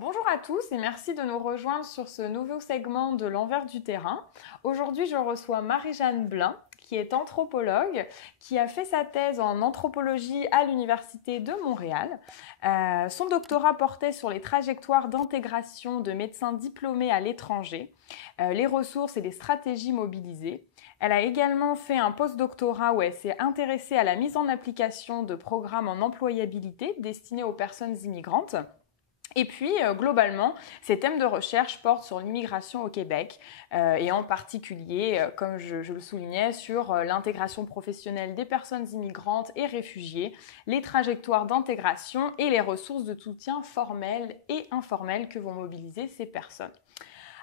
Bonjour à tous et merci de nous rejoindre sur ce nouveau segment de l'envers du terrain. Aujourd'hui, je reçois Marie-Jeanne Blin, qui est anthropologue, qui a fait sa thèse en anthropologie à l'Université de Montréal. Son doctorat portait sur les trajectoires d'intégration de médecins diplômés à l'étranger, les ressources et les stratégies mobilisées. Elle a également fait un post-doctorat où elle s'est intéressée à la mise en application de programmes en employabilité destinés aux personnes immigrantes. Et puis, globalement, ses thèmes de recherche portent sur l'immigration au Québec et en particulier, comme je le soulignais, sur l'intégration professionnelle des personnes immigrantes et réfugiées, les trajectoires d'intégration et les ressources de soutien formelles et informelles que vont mobiliser ces personnes.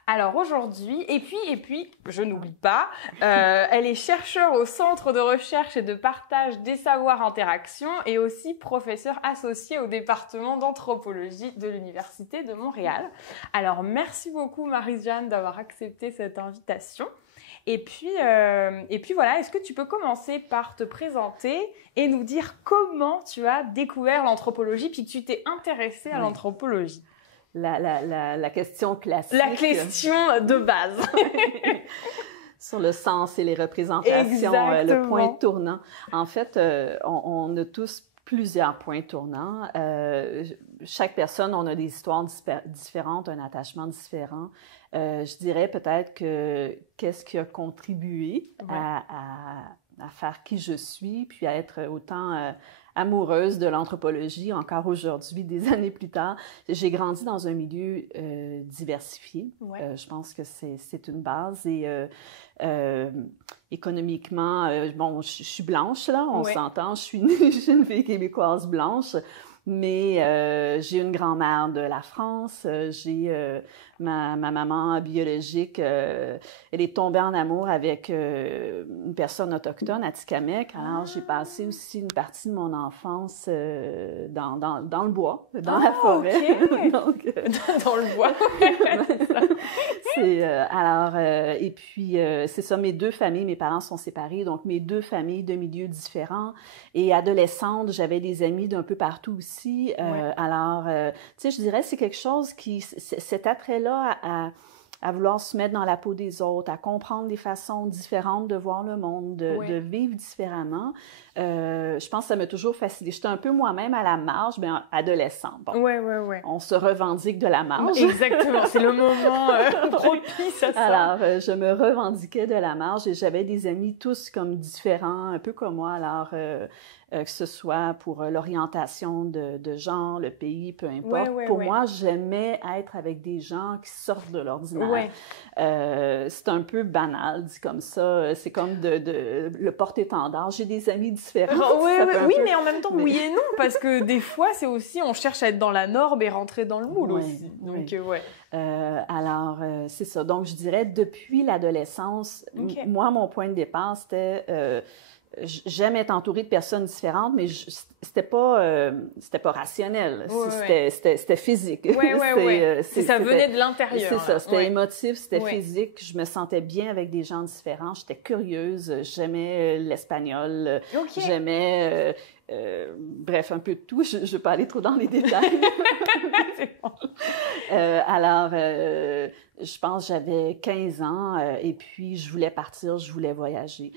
Alors aujourd'hui, et puis, je n'oublie pas, elle est chercheure au Centre de recherche et de partage des savoirs interactions et aussi professeure associée au département d'anthropologie de l'Université de Montréal. Alors merci beaucoup Marie-Jeanne d'avoir accepté cette invitation. Et puis voilà, est-ce que tu peux commencer par te présenter et nous dire comment tu as découvert l'anthropologie puis que tu t'es intéressée à l'anthropologie? La question classique. La question de base. Sur le sens et les représentations, le point tournant. En fait, on a tous plusieurs points tournants. Chaque personne, on a des histoires différentes, un attachement différent. Je dirais peut-être que qu'est-ce qui a contribué à faire qui je suis, puis à être autant amoureuse de l'anthropologie encore aujourd'hui, des années plus tard. J'ai grandi dans un milieu diversifié. Je pense que c'est une base. Et économiquement, bon, je suis blanche, là, on s'entend. Je suis une fille québécoise blanche. Mais j'ai une grand-mère de la France, j'ai ma maman biologique, elle est tombée en amour avec une personne autochtone, Atikamekw. Alors j'ai passé aussi une partie de mon enfance dans le bois, dans la forêt. Okay. Donc, dans le bois. Et puis c'est ça, mes deux familles, mes parents sont séparés, donc mes deux familles de milieux différents. Et adolescente, j'avais des amis d'un peu partout aussi. Alors, tu sais, je dirais c'est quelque chose qui, cet attrait-là à vouloir se mettre dans la peau des autres, à comprendre des façons différentes de voir le monde, de vivre différemment. Je pense que ça m'a toujours fascinée. J'étais un peu moi-même à la marge, mais adolescente. Bon, on se revendique de la marge. Exactement, c'est le moment propice à ça. Alors, je me revendiquais de la marge et j'avais des amis tous comme différents, un peu comme moi. Alors, que ce soit pour l'orientation de genre, le pays, peu importe. Pour moi, j'aimais être avec des gens qui sortent de l'ordinaire. C'est un peu banal, dit comme ça. C'est comme le porte-étendard. J'ai des amis différents. Oui, mais en même temps, oui et non, parce que des fois, c'est aussi, on cherche à être dans la norme et rentrer dans le moule aussi. Donc, alors, c'est ça. Donc, je dirais, depuis l'adolescence, moi, mon point de départ, c'était... j'aime être entourée de personnes différentes, mais c'était pas rationnel. C'était physique. Ça venait de l'intérieur. C'est ça. C'était émotif, c'était physique. Je me sentais bien avec des gens différents. J'étais curieuse. J'aimais l'espagnol. J'aimais... bref, un peu de tout. Je ne vais pas aller trop dans les détails. Alors, je pense que j'avais 15 ans et puis je voulais partir, je voulais voyager.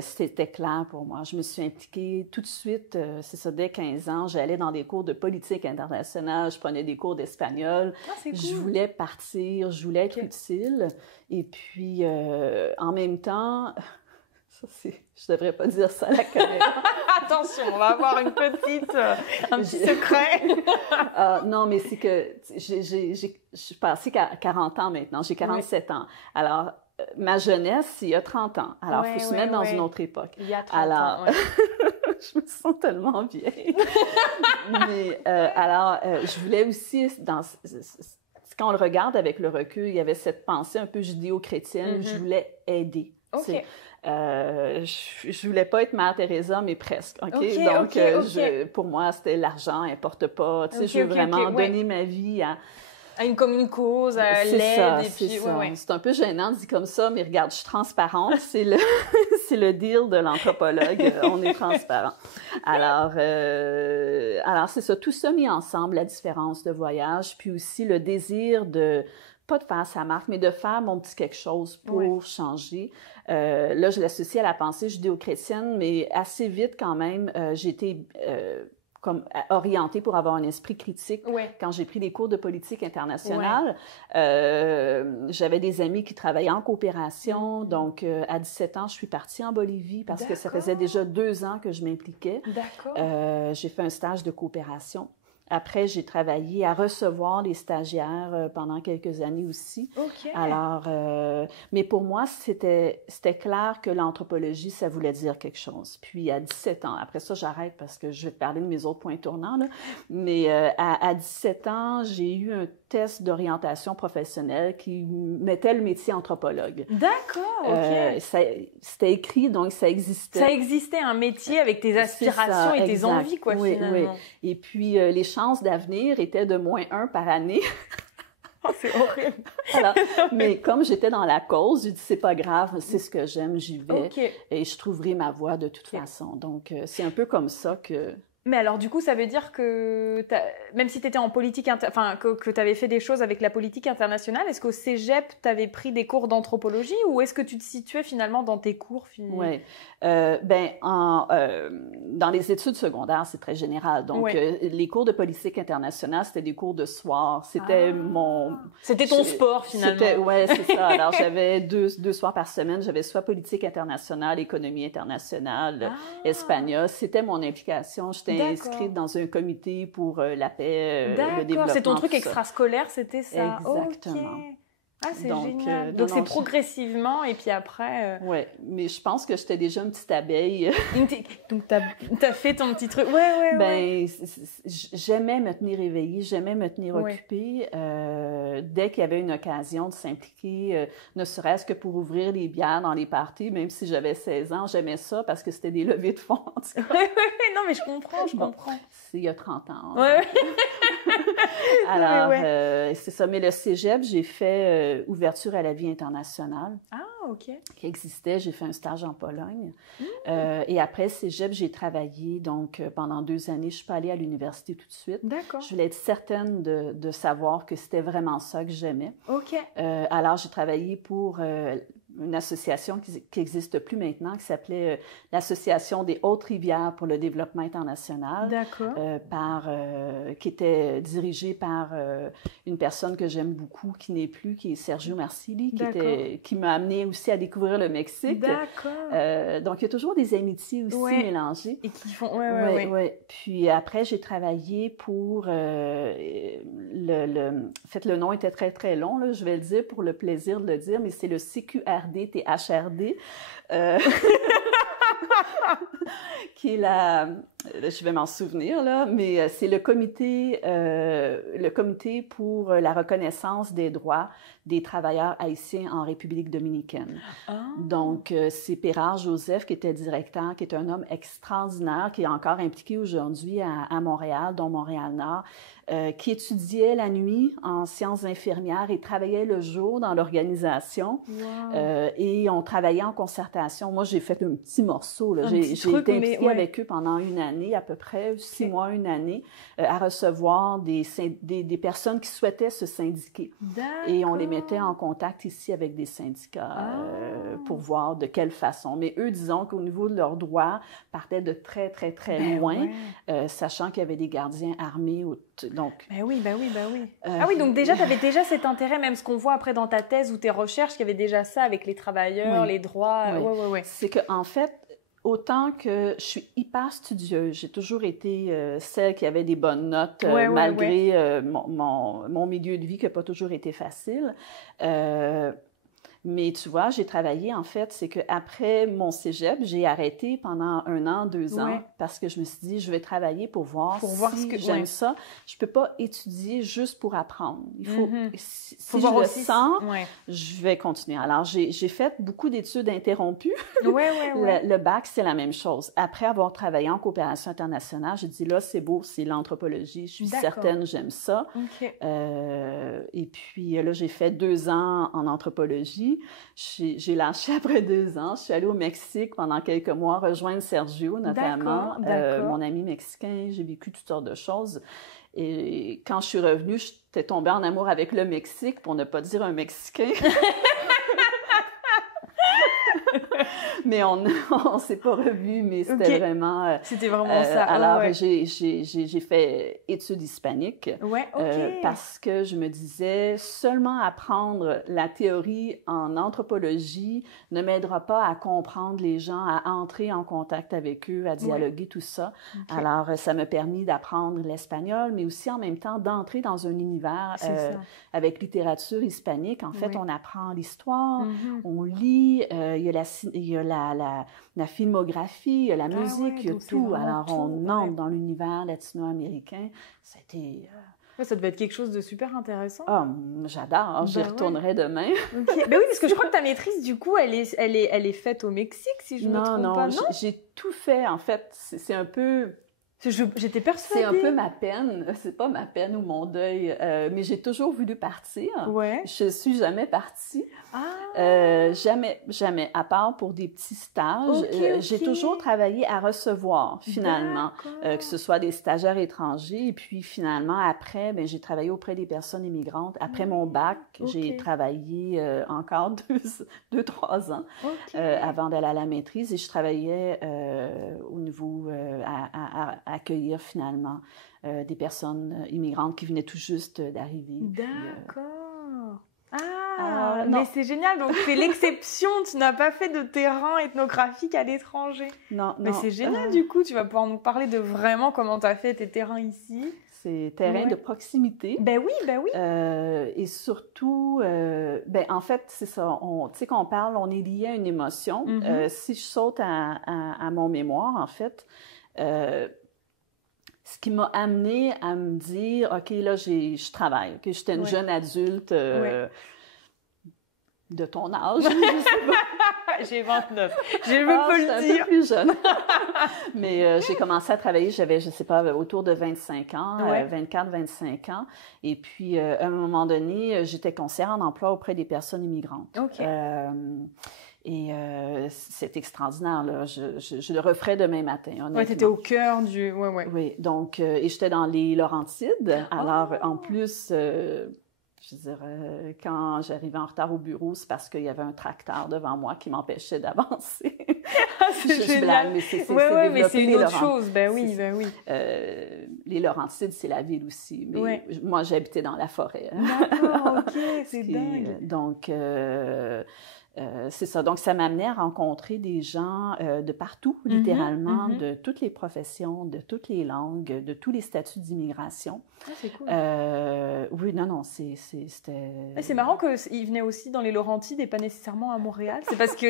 C'était clair pour moi. Je me suis impliquée tout de suite, c'est ça, dès 15 ans. J'allais dans des cours de politique internationale, je prenais des cours d'espagnol. C'est cool. Je voulais partir, je voulais être utile. Et puis, en même temps... Je devrais pas dire ça à la caméra. Attention, on va avoir un petit secret. Non, mais c'est que je suis passée 40 ans maintenant. J'ai 47 ans. Alors, ma jeunesse, il y a 30 ans. Alors, il faut se mettre dans une autre époque. Il y a 30 ans, je me sens tellement vieille. Mais, je voulais aussi, quand on le regarde avec le recul, il y avait cette pensée un peu judéo-chrétienne. Je voulais aider. Je voulais pas être Mère Teresa, mais presque. Pour moi, c'était l'argent, importe pas. Je veux vraiment donner ma vie Comme une cause, à l'aide. C'est ça. C'est un peu gênant dit comme ça, mais regarde, je suis transparente. C'est le deal de l'anthropologue. On est transparent. Alors c'est ça. Tout ça mis ensemble, la différence de voyage, puis aussi le désir pas de faire sa marque, mais de faire mon petit quelque chose pour changer. Là, je l'associe à la pensée judéo-chrétienne, mais assez vite quand même, j'ai été comme orientée pour avoir un esprit critique. Quand j'ai pris des cours de politique internationale, j'avais des amis qui travaillaient en coopération. Donc, à 17 ans, je suis partie en Bolivie parce que ça faisait déjà 2 ans que je m'impliquais. J'ai fait un stage de coopération. Après, j'ai travaillé à recevoir les stagiaires pendant quelques années aussi. Alors, mais pour moi, c'était clair que l'anthropologie, ça voulait dire quelque chose. Puis, à 17 ans, après ça, j'arrête parce que je vais te parler de mes autres points tournants, là. Mais à 17 ans, j'ai eu un test d'orientation professionnelle qui mettait le métier anthropologue. C'était écrit, donc ça existait. Ça existait, un métier avec tes aspirations et tes envies, quoi, finalement. Et puis, les chances d'avenir étaient de -1 par année. C'est horrible. Alors, mais comme j'étais dans la cause, j'ai dit, c'est pas grave, c'est ce que j'aime, j'y vais. Et je trouverai ma voie de toute façon. Donc, c'est un peu comme ça que... Mais alors, du coup, ça veut dire que même si tu étais en politique, que tu avais fait des choses avec la politique internationale, est-ce qu'au cégep, tu avais pris des cours d'anthropologie ou est-ce que tu te situais finalement dans tes cours? Oui. Dans les études secondaires, c'est très général. Donc, les cours de politique internationale, c'était des cours de soir. C'était C'était ton sport, finalement. Oui, c'est ça. Alors, j'avais deux soirs par semaine. J'avais soit politique internationale, économie internationale, espagnol. C'était mon implication. J'étais inscrite dans un comité pour la paix, le développement. C'est ton truc extrascolaire, c'était ça? Exactement. C'est génial. Donc, c'est progressivement, et puis après... Oui, mais je pense que j'étais déjà une petite abeille. Donc, t'as fait ton petit truc. J'aimais me tenir éveillée, j'aimais me tenir occupée. Dès qu'il y avait une occasion de s'impliquer, ne serait-ce que pour ouvrir les bières dans les parties, même si j'avais 16 ans, j'aimais ça parce que c'était des levées de fonds. Non, mais je comprends. C'est il y a 30 ans. Alors, c'est ça. Mais le cégep, j'ai fait ouverture à la vie internationale. Qui existait. J'ai fait un stage en Pologne. Et après cégep, j'ai travaillé. Donc, pendant 2 années, je suis pas allée à l'université tout de suite. Je voulais être certaine de savoir que c'était vraiment ça que j'aimais. Alors, j'ai travaillé pour une association qui n'existe plus maintenant, qui s'appelait l'Association des Hautes-Rivières pour le développement international, qui était dirigée par une personne que j'aime beaucoup, qui n'est plus, qui est Sergio Marsili, qui m'a amenée aussi à découvrir le Mexique. Donc, il y a toujours des amitiés aussi mélangées. Et qui font... Puis après, j'ai travaillé pour... En fait, le nom était très, très long, là, je vais le dire pour le plaisir de le dire, mais c'est le CQRD, THRD, qui est je vais m'en souvenir, là, mais c'est le comité pour la reconnaissance des droits des travailleurs haïtiens en République dominicaine. Donc, c'est Pérard Joseph qui était directeur, qui est un homme extraordinaire, qui est encore impliqué aujourd'hui à Montréal, dont Montréal-Nord, qui étudiait la nuit en sciences infirmières et travaillait le jour dans l'organisation. Et on travaillait en concertation. Moi, j'ai fait un petit morceau. Là. J'ai été impliquée avec eux pendant 1 année, à peu près, 6 mois, 1 année, à recevoir des personnes qui souhaitaient se syndiquer. Et on les mettait en contact ici avec des syndicats pour voir de quelle façon. Mais eux, disons qu'au niveau de leurs droits, partaient de très, très, très loin, sachant qu'il y avait des gardiens armés. Donc, oui. Donc déjà, tu avais déjà cet intérêt, même ce qu'on voit après dans ta thèse ou tes recherches, qu'il y avait déjà ça avec les travailleurs, les droits. C'est qu'en fait, autant que je suis hyper studieuse, j'ai toujours été celle qui avait des bonnes notes, malgré mon milieu de vie qui n'a pas toujours été facile. Mais tu vois, j'ai travaillé, en fait, c'est qu'après mon cégep, j'ai arrêté pendant 1 an, 2 ans, parce que je me suis dit, je vais travailler pour voir si j'aime ça. Je peux pas étudier juste pour apprendre. Il faut, si je le sens, je vais continuer. Alors, j'ai fait beaucoup d'études interrompues. Le bac, c'est la même chose. Après avoir travaillé en coopération internationale, j'ai dit, là, c'est beau, c'est l'anthropologie. Je suis certaine, j'aime ça. Et puis, là, j'ai fait 2 ans en anthropologie. J'ai lâché après 2 ans. Je suis allée au Mexique pendant quelques mois, rejoindre Sergio, notamment, mon ami mexicain. J'ai vécu toutes sortes de choses. Et quand je suis revenue, j'étais tombée en amour avec le Mexique, pour ne pas dire un Mexicain. Mais on s'est pas revus, mais c'était vraiment... c'était vraiment ça. Alors, j'ai fait études hispaniques parce que je me disais, seulement apprendre la théorie en anthropologie ne m'aidera pas à comprendre les gens, à entrer en contact avec eux, à dialoguer, tout ça. Alors, ça m'a permis d'apprendre l'espagnol, mais aussi en même temps d'entrer dans un univers avec littérature hispanique. En fait, on apprend l'histoire, on lit, il y a la filmographie, il y a la musique, il y a tout. Alors, on entre dans l'univers latino-américain. C'était... ça devait être quelque chose de super intéressant. Ah, j'adore. J'y retournerai demain. Ben oui, parce que je crois que ta maîtrise, du coup, elle est faite au Mexique, si je ne me trompe pas. Non, j'ai tout fait, en fait. C'est un peu... J'étais persuadée. C'est un peu ma peine. C'est pas ma peine ou mon deuil, mais j'ai toujours voulu partir. Je suis jamais partie. Jamais. À part pour des petits stages. J'ai toujours travaillé à recevoir, finalement. Que ce soit des stagiaires étrangers. Et puis, finalement, après, j'ai travaillé auprès des personnes immigrantes. Après mon bac, j'ai travaillé encore 2-3 ans avant d'aller à la maîtrise. Et je travaillais au niveau à accueillir finalement des personnes immigrantes qui venaient tout juste d'arriver. D'accord. Mais c'est génial. Donc, c'est l'exception. Tu n'as pas fait de terrain ethnographique à l'étranger. Non. Mais c'est génial, du coup. Tu vas pouvoir nous parler de vraiment comment tu as fait tes terrains ici. C'est terrain de proximité. Ben oui. Et surtout, en fait, c'est ça. Tu sais, quand on parle, on est lié à une émotion. Si je saute à mon mémoire, en fait... ce qui m'a amenée à me dire, OK, là, je travaille. OK, j'étais une jeune adulte de ton âge, je sais pas. J'ai 29. Je peux le dire. Un peu plus jeune. Mais j'ai commencé à travailler, j'avais, je sais pas, autour de 25 ans, 24-25 ans. Et puis, à un moment donné, j'étais conseillère en emploi auprès des personnes immigrantes. Et c'est extraordinaire, là. Je le referais demain matin, honnêtement. Tu étais au cœur du... Oui, donc, et j'étais dans les Laurentides. Alors, en plus, je dirais, quand j'arrivais en retard au bureau, c'est parce qu'il y avait un tracteur devant moi qui m'empêchait d'avancer. C'est génial. Mais c'est mais c'est une autre chose. Ben oui. Les Laurentides, c'est la ville aussi. Mais moi, j'habitais dans la forêt. D'accord, OK, c'est dingue. Donc... c'est ça. Donc, ça m'amenait à rencontrer des gens de partout, littéralement, de toutes les professions, de toutes les langues, de tous les statuts d'immigration. C'est cool. Oui, non, c'était... C'est marrant qu'ils venaient aussi dans les Laurentides et pas nécessairement à Montréal. C'est parce que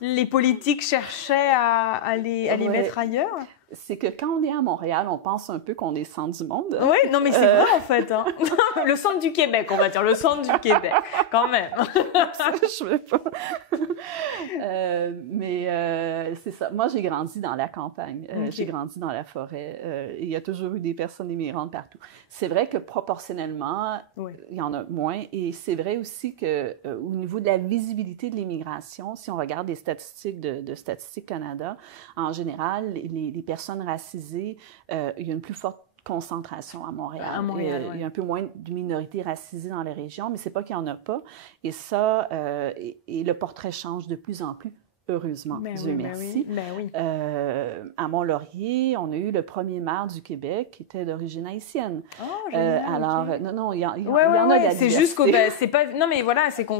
les politiques cherchaient à les mettre ailleurs. C'est que quand on est à Montréal, on pense un peu qu'on est centre du monde. Oui, non, mais c'est vrai, en fait. Hein. Le centre du Québec, on va dire. Le centre du Québec, quand même. Je veux pas. Mais c'est ça. Moi, j'ai grandi dans la campagne. J'ai grandi dans la forêt. Il y a toujours eu des personnes immigrantes partout. C'est vrai que proportionnellement, il y en a moins. Et c'est vrai aussi qu'au niveau de la visibilité de l'immigration, si on regarde les statistiques de Statistique Canada, en général, les personnes racisées, il y a une plus forte concentration à Montréal. Il y a un peu moins de minorités racisées dans les régions, mais c'est pas qu'il n'y en a pas. Et ça, et le portrait change de plus en plus. Heureusement, Dieu merci. À Mont-Laurier, on a eu le premier maire du Québec qui était d'origine haïtienne. Alors, non, il y en a de la diversité. C'est juste que c'est pas... Non, mais voilà, c'est qu'on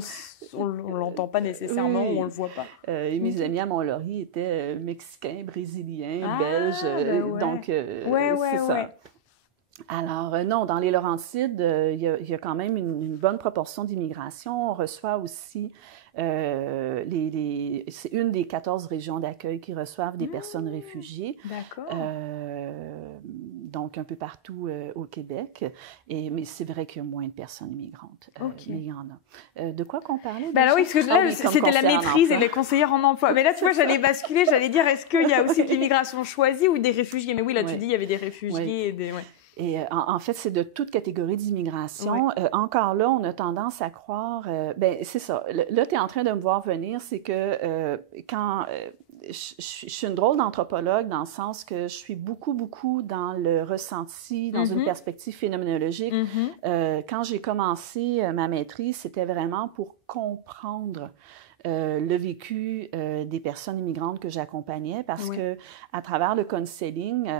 l'entend pas nécessairement ou on le voit pas. Et mes amis à Mont-Laurier étaient mexicains, brésiliens, belges. Donc, c'est ça. Alors, non, dans les Laurentides, il y a quand même une bonne proportion d'immigration. On reçoit aussi, c'est une des 14 régions d'accueil qui reçoivent des personnes réfugiées. D'accord. Donc, un peu partout au Québec. Mais c'est vrai qu'il y a moins de personnes immigrantes. Mais il y en a. De quoi qu'on parlait? Ben oui, parce que là, c'était la maîtrise et les conseillères en emploi. Mais là, tu vois, j'allais basculer, j'allais dire, est-ce qu'il y a aussi de l'immigration choisie ou des réfugiés? Mais oui, là, tu dis, il y avait des réfugiés et des... Ouais. Et en fait, c'est de toute catégorie d'immigration. Oui. Encore là, on a tendance à croire... c'est ça. Là, tu es en train de me voir venir, c'est que quand... je suis une drôle d'anthropologue dans le sens que je suis beaucoup dans le ressenti, dans une perspective phénoménologique. Quand j'ai commencé ma maîtrise, c'était vraiment pour comprendre le vécu des personnes immigrantes que j'accompagnais parce que à travers le counseling,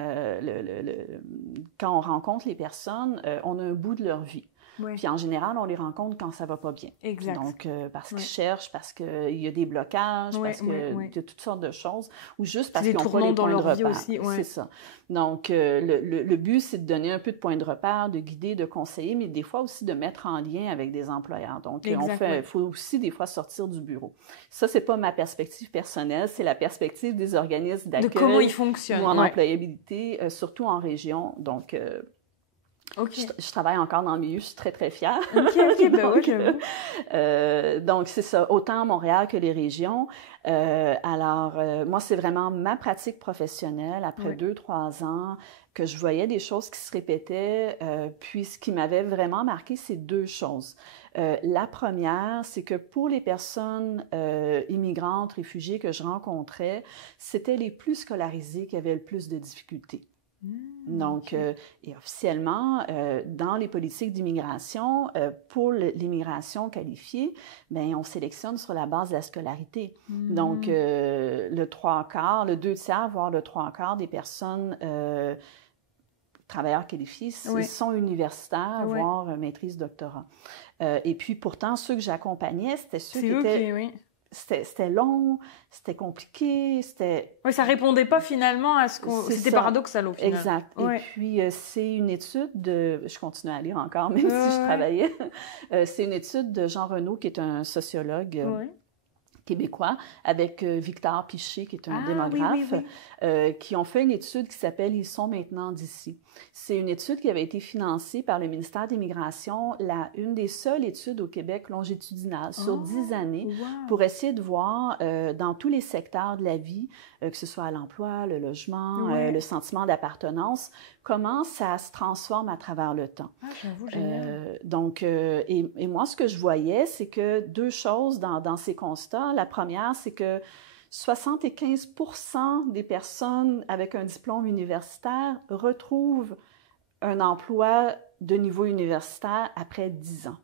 quand on rencontre les personnes, on a un bout de leur vie. Oui. Puis en général, on les rencontre quand ça va pas bien. Exact. Donc, parce qu'ils cherchent, parce qu'il y a des blocages, parce qu'il y a toutes sortes de choses, ou juste parce qu'ils n'ont pas les points de repère. Aussi, c'est ça. Donc, le but, c'est de donner un peu de points de repère, de guider, de conseiller, mais des fois aussi de mettre en lien avec des employeurs. Donc, il faut aussi des fois sortir du bureau. Ça, c'est pas ma perspective personnelle, c'est la perspective des organismes d'accueil. De comment ils fonctionnent. Ou en employabilité, surtout en région. Donc, je travaille encore dans le milieu, je suis très fière. Donc, c'est ça, autant Montréal que les régions. Moi, c'est vraiment ma pratique professionnelle, après 2-3 ans, que je voyais des choses qui se répétaient. Puis, ce qui m'avait vraiment marqué, c'est 2 choses. La première, c'est que pour les personnes immigrantes, réfugiées que je rencontrais, c'était les plus scolarisés qui avaient le plus de difficultés. Donc, et officiellement, dans les politiques d'immigration, pour l'immigration qualifiée, bien, on sélectionne sur la base de la scolarité. Donc, le 2/3, voire le 3/4 des personnes travailleurs qualifiés sont universitaires, voire maîtrise, doctorat. Et puis, pourtant, ceux que j'accompagnais, c'était ceux qui étaient... C'était long, c'était compliqué, c'était... Oui, ça répondait pas finalement à ce qu'on... C'était paradoxal au final. Exact. Et puis, c'est une étude de... Je continue à lire encore, même si je travaillais. C'est une étude de Jean Renaud, qui est un sociologue québécois, avec Victor Piché, qui est un démographe, qui ont fait une étude qui s'appelle « Ils sont maintenant d'ici ». C'est une étude qui avait été financée par le ministère de l'Immigration, une des seules études au Québec longitudinales sur 10 années, pour essayer de voir dans tous les secteurs de la vie, que ce soit l'emploi, le logement, le sentiment d'appartenance, comment ça se transforme à travers le temps. J'avoue, génial. Donc, et moi, ce que je voyais, c'est que 2 choses dans ces constats. La première, c'est que 75% des personnes avec un diplôme universitaire retrouvent un emploi de niveau universitaire après 10 ans.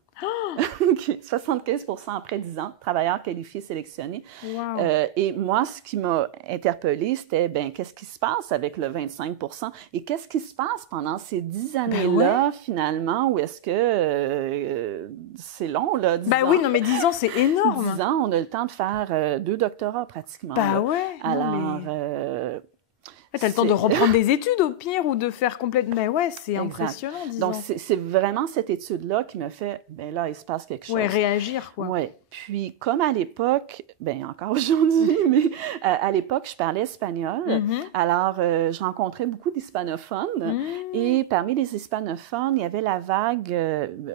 75% après 10 ans, travailleurs qualifiés sélectionnés. Wow. Et moi, ce qui m'a interpellée, c'était, qu'est-ce qui se passe avec le 25%? Et qu'est-ce qui se passe pendant ces 10 années-là, finalement, où est-ce que c'est long, là, 10 ans? Oui, non, mais 10 ans, c'est énorme. 10 ans, on a le temps de faire 2 doctorats, pratiquement. Alors... T'as le temps de reprendre des études au pire ou de faire complètement... Mais c'est impressionnant, disons. Donc, c'est vraiment cette étude-là qui me fait, là, il se passe quelque chose. Réagir, quoi. Oui. Puis, comme à l'époque, encore aujourd'hui, mais à l'époque, je parlais espagnol. Alors, je rencontrais beaucoup d'hispanophones. Et parmi les hispanophones, il y avait la vague,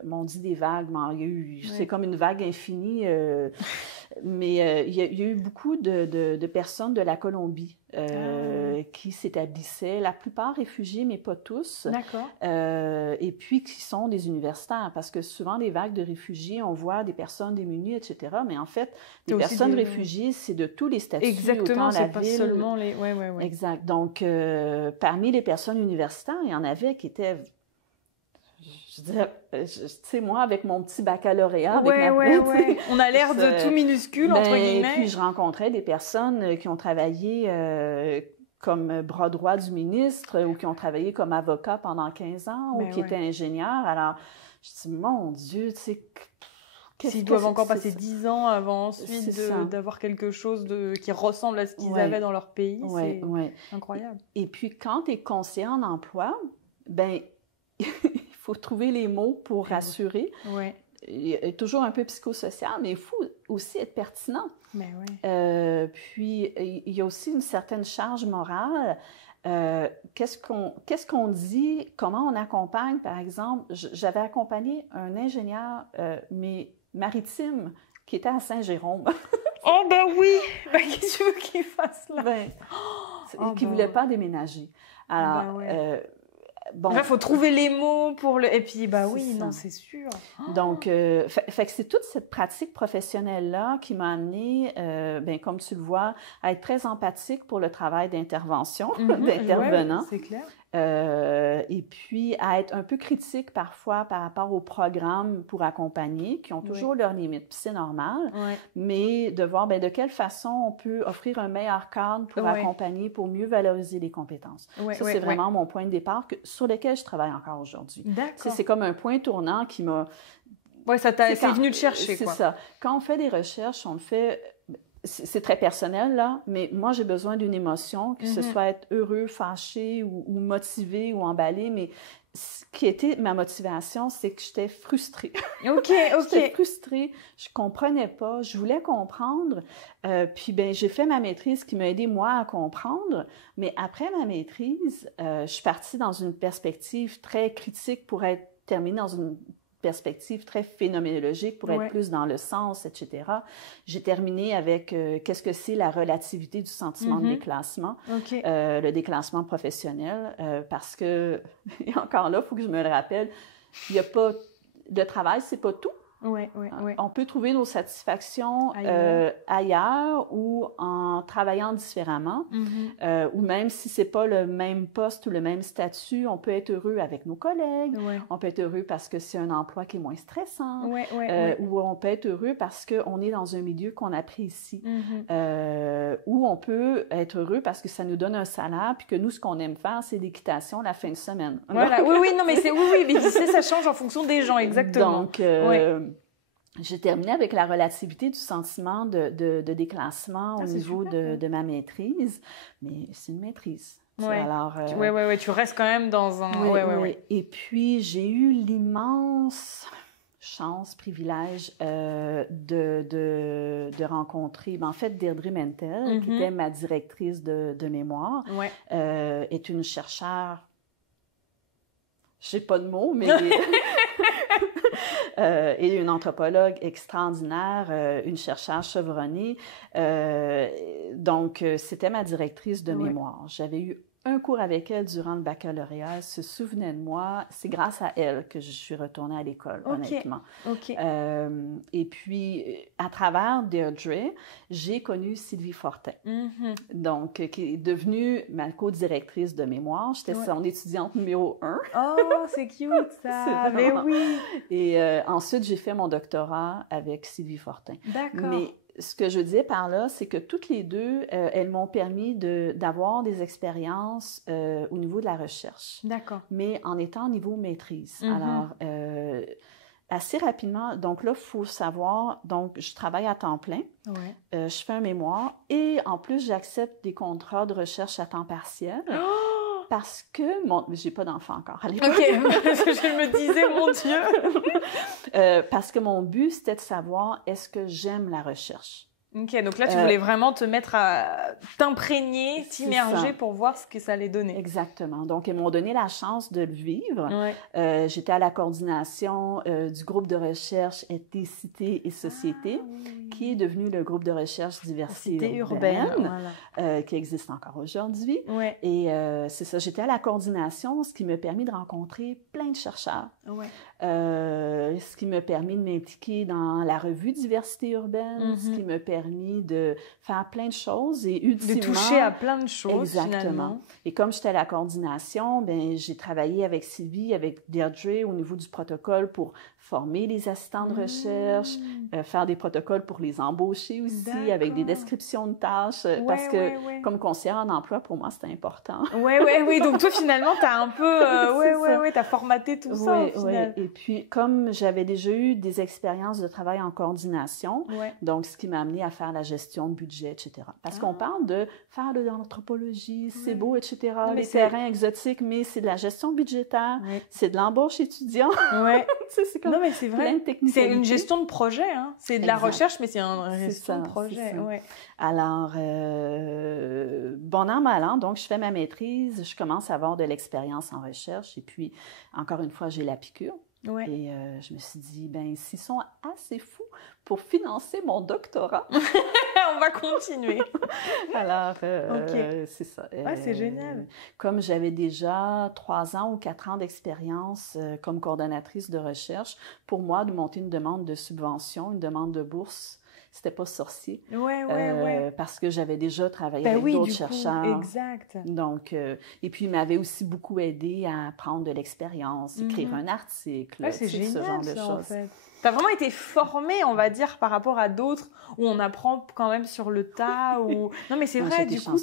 on dit des vagues, mais c'est comme une vague infinie. Mais il y a eu beaucoup de personnes de la Colombie qui s'établissaient, la plupart réfugiés, mais pas tous. D'accord. Et puis qui sont des universitaires, parce que souvent, les vagues de réfugiés, on voit des personnes démunies, etc. Mais en fait, les personnes réfugiées, c'est de tous les statuts. Exactement, autant la c'est pas ville. seulement les... Exact. Donc, parmi les personnes universitaires, il y en avait qui étaient... Je veux dire, tu sais, moi, avec mon petit baccalauréat, on a l'air de tout minuscule, entre guillemets. Et puis, je rencontrais des personnes qui ont travaillé comme bras droit du ministre ou qui ont travaillé comme avocat pendant 15 ans ou qui étaient ingénieurs. Alors, je dis, mon Dieu, tu sais... S'ils doivent encore passer 10 ans avant ensuite d'avoir quelque chose qui ressemble à ce qu'ils avaient dans leur pays, c'est incroyable. Et puis, quand tu es conseiller en emploi, il faut trouver les mots pour rassurer. Oui. Il est toujours un peu psychosocial, mais il faut aussi être pertinent. Mais oui. Puis, il y a aussi une certaine charge morale. Qu'est-ce qu'on dit? Comment on accompagne? Par exemple, j'avais accompagné un ingénieur maritime qui était à Saint-Jérôme. Oh, ben oui! Ben, qu'est-ce que tu veux qu'il fasse là? Qui ne voulait pas déménager. Alors, bon. Il faut trouver les mots pour le... Et puis, bah oui, non, c'est sûr. Donc, fait que c'est toute cette pratique professionnelle-là qui m'a amenée, comme tu le vois, à être très empathique pour le travail d'intervention, d'intervenant. Ouais, c'est clair. Et puis, à être un peu critique parfois par rapport aux programmes pour accompagner, qui ont toujours leurs limites, puis c'est normal, mais de voir de quelle façon on peut offrir un meilleur cadre pour accompagner, pour mieux valoriser les compétences. Ça, c'est vraiment mon point de départ sur lequel je travaille encore aujourd'hui. C'est comme un point tournant qui m'a... Oui, c'est venu te chercher, quoi. C'est ça. Quand on fait des recherches, on le fait... C'est très personnel, là, mais moi, j'ai besoin d'une émotion, que ce soit être heureux, fâché ou motivé ou emballé, mais ce qui était ma motivation, c'est que j'étais frustrée. OK. J'étais frustrée, je comprenais pas, je voulais comprendre, puis j'ai fait ma maîtrise qui m'a aidé, moi, à comprendre, mais après ma maîtrise, je suis partie dans une perspective très critique pour être terminée dans une perspective très phénoménologique pour être plus dans le sens, etc. J'ai terminé avec qu'est-ce que c'est la relativité du sentiment de déclassement, le déclassement professionnel, parce que, et encore là, il faut que je me le rappelle, il n'y a pas... Le travail, c'est pas tout. On peut trouver nos satisfactions ailleurs ou en travaillant différemment, ou même si c'est pas le même poste ou le même statut, on peut être heureux avec nos collègues, on peut être heureux parce que c'est un emploi qui est moins stressant, ou on peut être heureux parce qu'on est dans un milieu qu'on apprécie, ou on peut être heureux parce que ça nous donne un salaire, puis que nous, ce qu'on aime faire, c'est l'équitation la fin de semaine. Voilà. Donc, mais ça change en fonction des gens, exactement. Donc, j'ai terminé avec la relativité du sentiment de déclassement au niveau de ma maîtrise, mais c'est une maîtrise. Alors, tu restes quand même dans un... Et puis, j'ai eu l'immense chance, privilège de rencontrer, en fait, Deirdre Mentel, qui était ma directrice de mémoire, est une chercheure, je n'ai pas de mots, mais... et une anthropologue extraordinaire, une chercheure chevronnée. Donc, c'était ma directrice de mémoire. J'avais eu un cours avec elle durant le baccalauréat. Elle se souvenait de moi. C'est grâce à elle que je suis retournée à l'école, honnêtement. Et puis, à travers Deirdre, j'ai connu Sylvie Fortin, donc, qui est devenue ma co-directrice de mémoire. J'étais son étudiante numéro 1. Oh, c'est cute, ça! Mais oui! Et ensuite, j'ai fait mon doctorat avec Sylvie Fortin. D'accord. Mais ce que je disais par là, c'est que toutes les deux, elles m'ont permis d'avoir des expériences au niveau de la recherche. D'accord. Mais en étant au niveau maîtrise. Alors, assez rapidement, donc là, il faut savoir, donc je travaille à temps plein, je fais un mémoire et en plus, j'accepte des contrats de recherche à temps partiel. Parce que j'ai pas d'enfant encore à l'époque. OK, je me disais, mon Dieu! Parce que mon but, c'était de savoir, est-ce que j'aime la recherche? OK, donc là, tu voulais vraiment te mettre à t'imprégner, t'immerger pour voir ce que ça allait donner. Exactement. Donc, ils m'ont donné la chance de le vivre. J'étais à la coordination du groupe de recherche Ethnicité et Société, qui est devenu le groupe de recherche Diversité urbaine, qui existe encore aujourd'hui. Et c'est ça, j'étais à la coordination, ce qui m'a permis de rencontrer plein de chercheurs. Ce qui m'a permis de m'impliquer dans la revue Diversité urbaine, ce qui m'a permis de faire plein de choses et ultimement... De toucher à plein de choses, exactement. Finalement. Et comme j'étais à la coordination, j'ai travaillé avec Sylvie, avec Deirdre au niveau du protocole pour former les assistants de recherche, faire des protocoles pour les les embaucher aussi avec des descriptions de tâches, parce que comme conseillère en emploi, pour moi, c'était important. Oui. Donc toi, finalement, tu as un peu t'as formaté tout ça au final. Et puis, comme j'avais déjà eu des expériences de travail en coordination, donc ce qui m'a amené à faire la gestion de budget, etc. Parce qu'on parle de faire de l'anthropologie, c'est beau, etc., les terrains exotiques, mais c'est de la gestion budgétaire, c'est de l'embauche étudiant. C'est comme mais c'est vrai. plein de technicalités. C'est une gestion de projet, hein. C'est de la recherche, mais c'est une gestion de projet. Alors, bon an, mal an, donc je fais ma maîtrise, je commence à avoir de l'expérience en recherche, et puis, encore une fois, j'ai la piqûre. Et je me suis dit, ben s'ils sont assez fous pour financer mon doctorat, on va continuer. Alors, c'est ça. C'est génial. Comme j'avais déjà 3 ans ou 4 ans d'expérience comme coordonnatrice de recherche, pour moi, de monter une demande de subvention, une demande de bourse, c'était pas sorcier. Parce que j'avais déjà travaillé avec d'autres chercheurs. Exact. Donc, et puis, il m'avait aussi beaucoup aidé à prendre de l'expérience, écrire un article, c'est génial, ce genre de choses. En fait. Tu as vraiment été formée, on va dire, par rapport à d'autres où on apprend quand même sur le tas. Non, mais c'est vrai, du coup.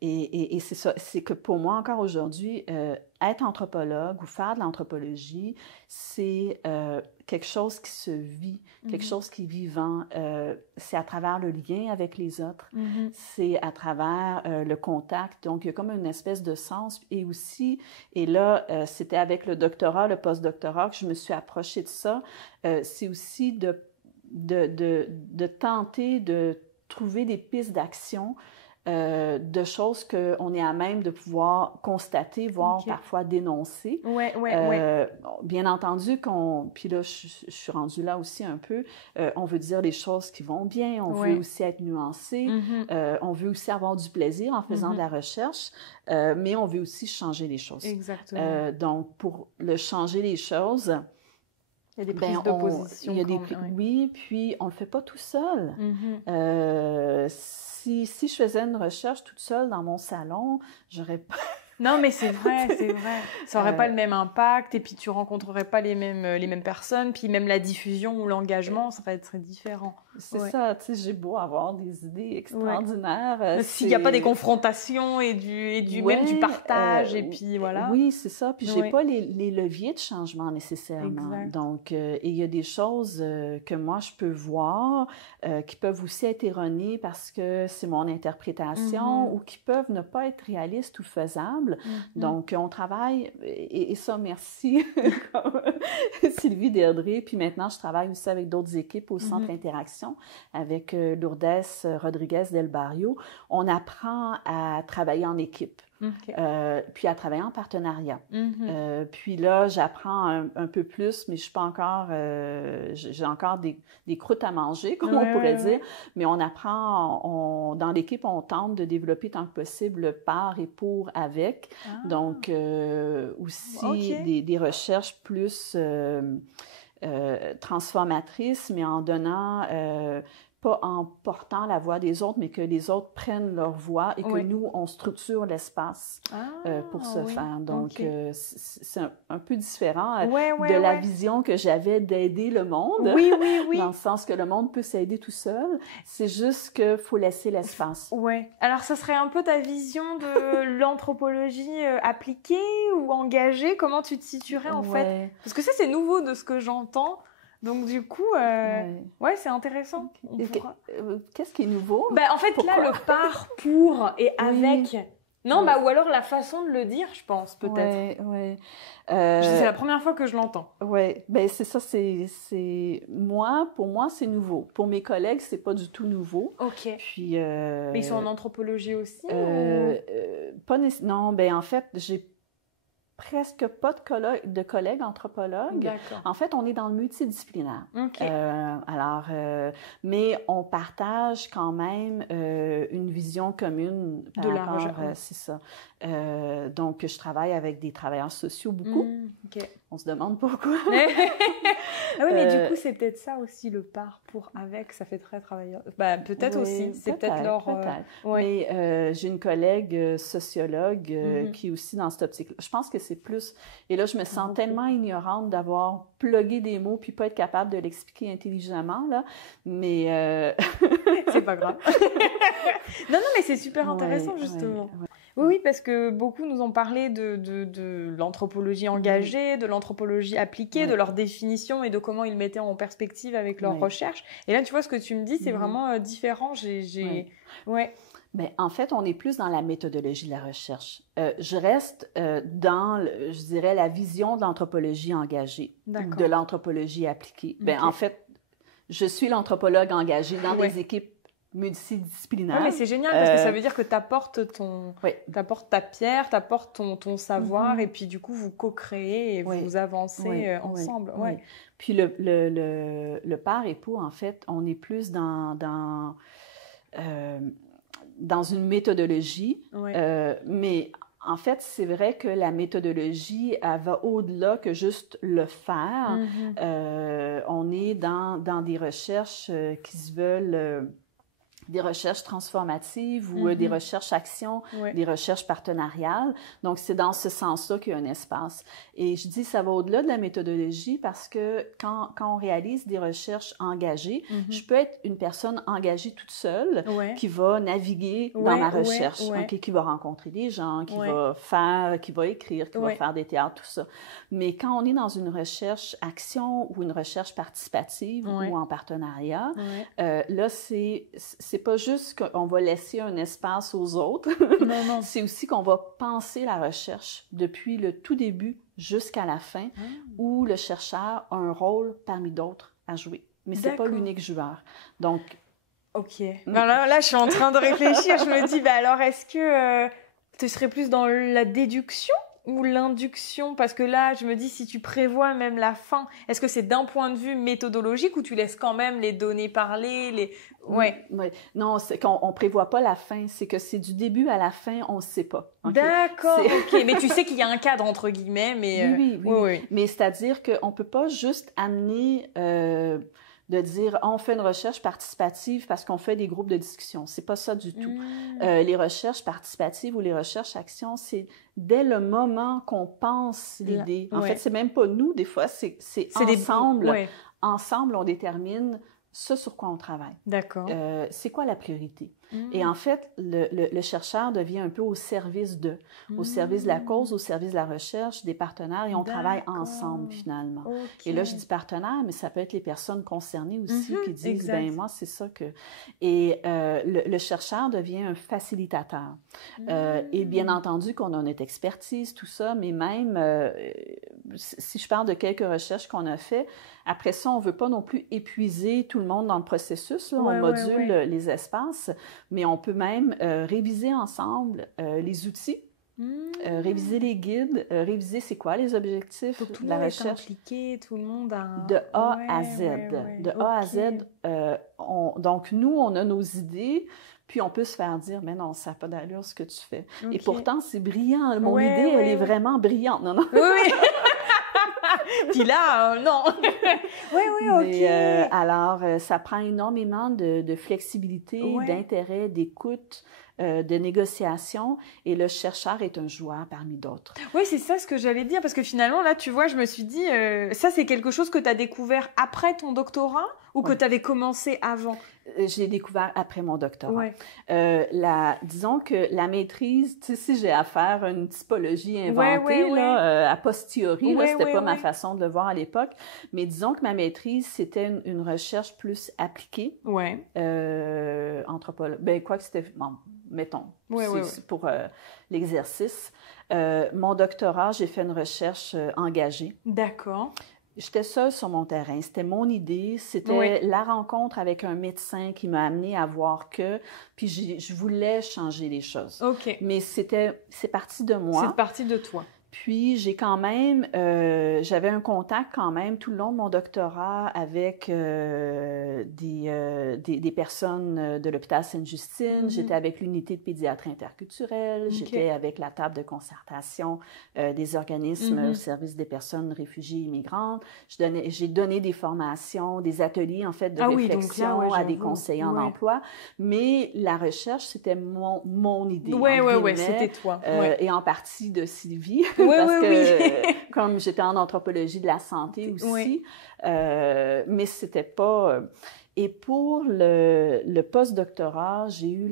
Et c'est ça, c'est que pour moi, encore aujourd'hui, être anthropologue ou faire de l'anthropologie, c'est quelque chose qui se vit, quelque chose qui est vivant. C'est à travers le lien avec les autres, c'est à travers le contact. Donc, il y a comme une espèce de sens. Et aussi, et là, c'était avec le doctorat, le post-doctorat que je me suis approchée de ça. C'est aussi de tenter de trouver des pistes d'action, de choses qu'on est à même de pouvoir constater, voire parfois dénoncer. Bien entendu, puis là, je suis rendue là aussi un peu, on veut dire les choses qui vont bien, on veut aussi être nuancé, on veut aussi avoir du plaisir en faisant de la recherche, mais on veut aussi changer les choses. Exactement. Donc, pour changer les choses, il y a des prises de position. Oui, puis on ne le fait pas tout seul. Si je faisais une recherche toute seule dans mon salon, j'aurais pas... Non, mais c'est vrai. Ça n'aurait pas le même impact, et puis tu rencontrerais pas les mêmes personnes, puis même la diffusion ou l'engagement serait différent. C'est ça, tu sais, j'ai beau avoir des idées extraordinaires. S'il n'y a pas des confrontations et même du partage, et puis voilà. Oui, c'est ça. Puis j'ai pas les leviers de changement nécessairement. Exact. Donc, il y a des choses que moi, je peux voir, qui peuvent aussi être erronées parce que c'est mon interprétation, ou qui peuvent ne pas être réalistes ou faisables. Donc, on travaille, et ça, merci, Sylvie Derdré. Puis maintenant, je travaille aussi avec d'autres équipes au Centre Interaction, avec Lourdes Rodriguez del Barrio. On apprend à travailler en équipe. Puis à travailler en partenariat. Puis là, j'apprends un peu plus, mais je suis pas encore... j'ai encore des croûtes à manger, comme on pourrait dire. Mais on apprend... dans l'équipe, on tente de développer tant que possible le par et pour avec. Donc, aussi des recherches plus transformatrices, mais en donnant... pas en portant la voix des autres, mais que les autres prennent leur voix et que nous, on structure l'espace pour ce faire. Donc, c'est un peu différent de la vision que j'avais d'aider le monde. Dans le sens que le monde peut s'aider tout seul. C'est juste qu'il faut laisser l'espace. Alors, ça serait un peu ta vision de l'anthropologie appliquée ou engagée? Comment tu te situerais en fait? Parce que ça, c'est nouveau de ce que j'entends. Donc, du coup, c'est intéressant. Qu'est-ce qui est nouveau? En fait, pourquoi? Là, le par, pour et avec. Non, ou alors la façon de le dire, je pense, peut-être. C'est la première fois que je l'entends. C'est ça, pour moi, c'est nouveau. Pour mes collègues, c'est pas du tout nouveau. Puis... Mais ils sont en anthropologie aussi? Non, en fait, j'ai presque pas de collègues anthropologues. D'accord. En fait, on est dans le multidisciplinaire. Mais on partage quand même une vision commune par rapport, c'est ça. Donc, je travaille avec des travailleurs sociaux beaucoup. On se demande pourquoi. Ah oui, mais du coup, c'est peut-être ça aussi le par pour avec, ça fait très travailleur. Bah, peut-être aussi, c'est peut-être leur... Ouais. Mais j'ai une collègue sociologue qui est aussi dans cette optique. Je pense que c'est plus... Et là, je me sens tellement ignorante d'avoir plugué des mots puis pas être capable de l'expliquer intelligemment, là. Mais... c'est pas grave. Non, mais c'est super intéressant, justement. Oui, parce que beaucoup nous ont parlé de l'anthropologie engagée, de l'anthropologie appliquée, de leur définition et de comment ils mettaient en perspective avec leurs recherches. Et là, tu vois, ce que tu me dis, c'est vraiment différent. Bien, en fait, on est plus dans la méthodologie de la recherche. Je reste dans, je dirais, la vision de l'anthropologie engagée, de l'anthropologie appliquée. Bien, en fait, je suis l'anthropologue engagée dans des équipes multidisciplinaire. Oui, mais c'est génial parce que ça veut dire que tu apportes ta pierre, tu apportes ton savoir et puis du coup, vous co-créez et vous avancez ensemble. Puis le père époux, en fait, on est plus dans une méthodologie, mais en fait, c'est vrai que la méthodologie, elle va au-delà que juste le faire. On est dans des recherches qui se veulent... des recherches transformatives ou des recherches actions, des recherches partenariales. Donc, c'est dans ce sens-là qu'il y a un espace. Et je dis, ça va au-delà de la méthodologie parce que quand on réalise des recherches engagées, je peux être une personne engagée toute seule qui va naviguer dans ma recherche, qui va rencontrer des gens, qui va écrire, qui va faire des théâtres, tout ça. Mais quand on est dans une recherche action ou une recherche participative ou en partenariat, là, c'est pas juste qu'on va laisser un espace aux autres. Non. C'est aussi qu'on va penser la recherche depuis le tout début jusqu'à la fin, où le chercheur a un rôle parmi d'autres à jouer. Mais c'est pas l'unique joueur. Donc... OK. Ben là, je suis en train de réfléchir. Je me dis, alors, est-ce que tu serais plus dans la déduction ou l'induction? Parce que là, je me dis, si tu prévois même la fin, est-ce que c'est d'un point de vue méthodologique ou tu laisses quand même les données parler, Non, c'est qu'on prévoit pas la fin. C'est que c'est du début à la fin, on ne sait pas. Okay? D'accord, OK. Mais tu sais qu'il y a un cadre, entre guillemets, mais... Oui. Mais c'est-à-dire qu'on peut pas juste amener... de dire on fait une recherche participative parce qu'on fait des groupes de discussion. C'est pas ça du tout. Les recherches participatives ou les recherches actions, c'est dès le moment qu'on pense l'idée. En fait, c'est même pas nous, des fois, c'est ensemble. Ensemble, on détermine ce sur quoi on travaille. D'accord. C'est quoi la priorité? Et en fait, le chercheur devient un peu au service au service de la cause, au service de la recherche, des partenaires, et on travaille ensemble, finalement. Et là, je dis partenaires, mais ça peut être les personnes concernées aussi qui disent, ben moi, c'est ça que... Et le chercheur devient un facilitateur. Et bien entendu qu'on a notre expertise, tout ça, mais même, si je parle de quelques recherches qu'on a fait, après ça, on ne veut pas non plus épuiser tout le monde dans le processus. Là, on module les espaces, mais on peut même réviser ensemble les outils, réviser les guides, réviser c'est quoi les objectifs de la recherche. Impliqué, tout le monde a... De A à Z. De A à Z. Donc, nous, on a nos idées, puis on peut se faire dire, mais non, ça n'a pas d'allure ce que tu fais. Et pourtant, c'est brillant. Mon idée, elle est vraiment brillante. Non. Oui. Puis là, non. OK. Alors, ça prend énormément de flexibilité, d'intérêt, d'écoute, de négociation, et le chercheur est un joueur parmi d'autres. Oui, c'est ça ce que j'allais dire, parce que finalement, là, tu vois, je me suis dit, ça, c'est quelque chose que tu as découvert après ton doctorat ou que tu avais commencé avant? Je l'ai découvert après mon doctorat. Disons que la maîtrise, tu sais, si j'ai à faire une typologie inventée, a posteriori, c'était pas ma façon de le voir à l'époque, mais disons que ma maîtrise, c'était une recherche plus appliquée. Anthropologue. Ben, quoi que c'était... Bon, mettons, pour l'exercice. Mon doctorat, j'ai fait une recherche engagée. D'accord. J'étais seule sur mon terrain. C'était mon idée. C'était la rencontre avec un médecin qui m'a amenée à voir que... Puis je voulais changer les choses. OK. Mais c'est parti de moi. C'est parti de toi. Puis, j'ai quand même, j'avais un contact quand même tout le long de mon doctorat avec des personnes de l'hôpital Sainte-Justine. J'étais avec l'unité de pédiatrie interculturelle. J'étais avec la table de concertation des organismes au service des personnes réfugiées et immigrantes. J'ai donné des formations, des ateliers, en fait, de réflexion à des conseillers en emploi. Mais la recherche, c'était mon idée. Oui, c'était toi. Et en partie de Sylvie. Parce que, comme j'étais en anthropologie de la santé aussi, mais c'était pas... Et pour le post-doctorat, j'ai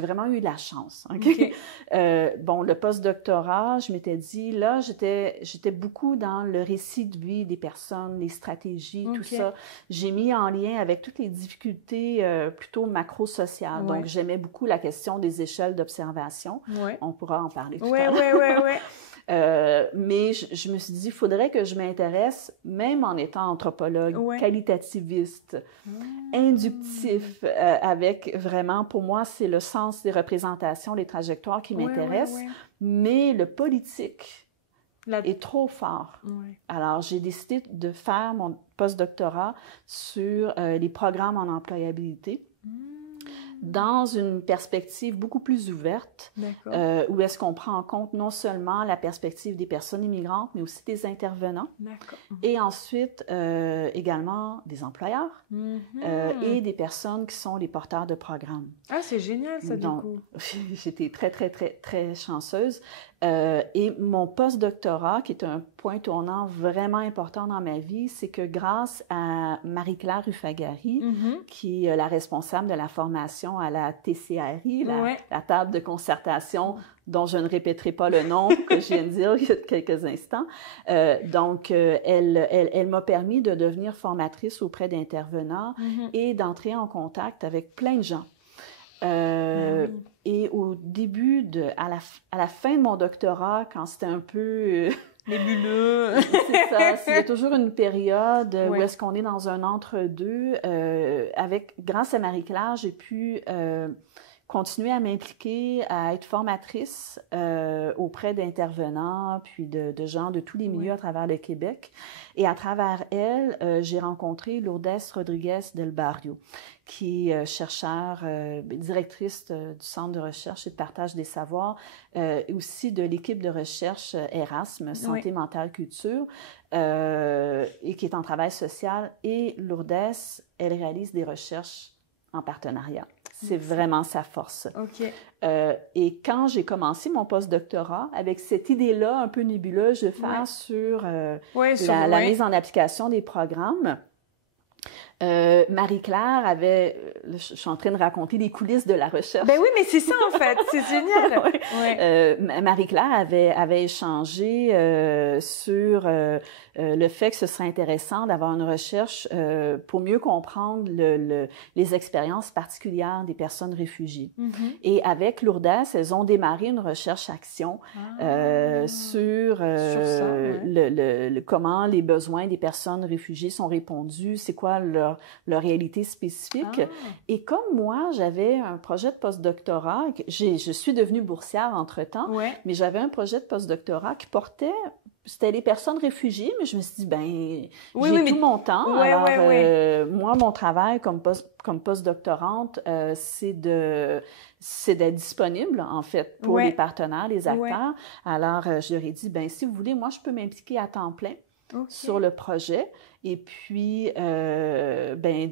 vraiment eu la chance. Bon, le post-doctorat, je m'étais dit, là, j'étais beaucoup dans le récit de vie des personnes, les stratégies, tout ça. J'ai mis en lien avec toutes les difficultés plutôt macro-sociales. Donc, j'aimais beaucoup la question des échelles d'observation. On pourra en parler tout à l'heure. Mais je me suis dit, il faudrait que je m'intéresse, même en étant anthropologue, qualitativiste, inductif, avec vraiment, pour moi, c'est le sens des représentations, les trajectoires qui m'intéressent, mais le politique est trop fort. Alors, j'ai décidé de faire mon post-doctorat sur les programmes en employabilité. Dans une perspective beaucoup plus ouverte, où est-ce qu'on prend en compte non seulement la perspective des personnes immigrantes, mais aussi des intervenants, et ensuite également des employeurs et des personnes qui sont les porteurs de programmes. Ah, c'est génial ça, donc, du coup. J'étais très, très, très, très chanceuse. Et mon post-doctorat, qui est un point tournant vraiment important dans ma vie, c'est que grâce à Marie-Claire Rufagari, qui est la responsable de la formation à la TCRI, la table de concertation dont je ne répéterai pas le nom que je viens de dire il y a quelques instants. Donc, elle m'a permis de devenir formatrice auprès d'intervenants et d'entrer en contact avec plein de gens. Et au début, à la fin de mon doctorat, quand c'était un peu... nébuleux. C'est ça. Il y a toujours une période où est-ce qu'on est dans un entre-deux. Grâce à Marie-Claire, j'ai pu continuer à m'impliquer, à être formatrice auprès d'intervenants, puis de gens de tous les milieux à travers le Québec. Et à travers elle, j'ai rencontré Lourdes Rodriguez del Barrio, qui est chercheure, directrice du Centre de recherche et de partage des savoirs, et aussi de l'équipe de recherche Erasme, Santé mentale culture, et qui est en travail social. Et Lourdes, elle réalise des recherches en partenariat. C'est vraiment sa force. Et quand j'ai commencé mon post-doctorat, avec cette idée-là un peu nébuleuse de faire sur la mise en application des programmes, Marie-Claire avait... je suis en train de raconter les coulisses de la recherche. Ben oui, mais c'est ça, en fait. C'est génial. Marie-Claire avait échangé sur le fait que ce serait intéressant d'avoir une recherche pour mieux comprendre les expériences particulières des personnes réfugiées. Et avec Lourdes, elles ont démarré une recherche-action sur ça, comment les besoins des personnes réfugiées sont répondus, c'est quoi leur réalité spécifique. Et comme moi, j'avais un projet de postdoctorat, je suis devenue boursière entre-temps, mais j'avais un projet de postdoctorat qui portait... C'était les personnes réfugiées, mais je me suis dit, j'ai tout mon temps. Moi, mon travail comme postdoctorante, c'est d'être disponible, en fait, pour les partenaires, les acteurs. Alors, je leur ai dit, si vous voulez, moi, je peux m'impliquer à temps plein sur le projet. Et puis,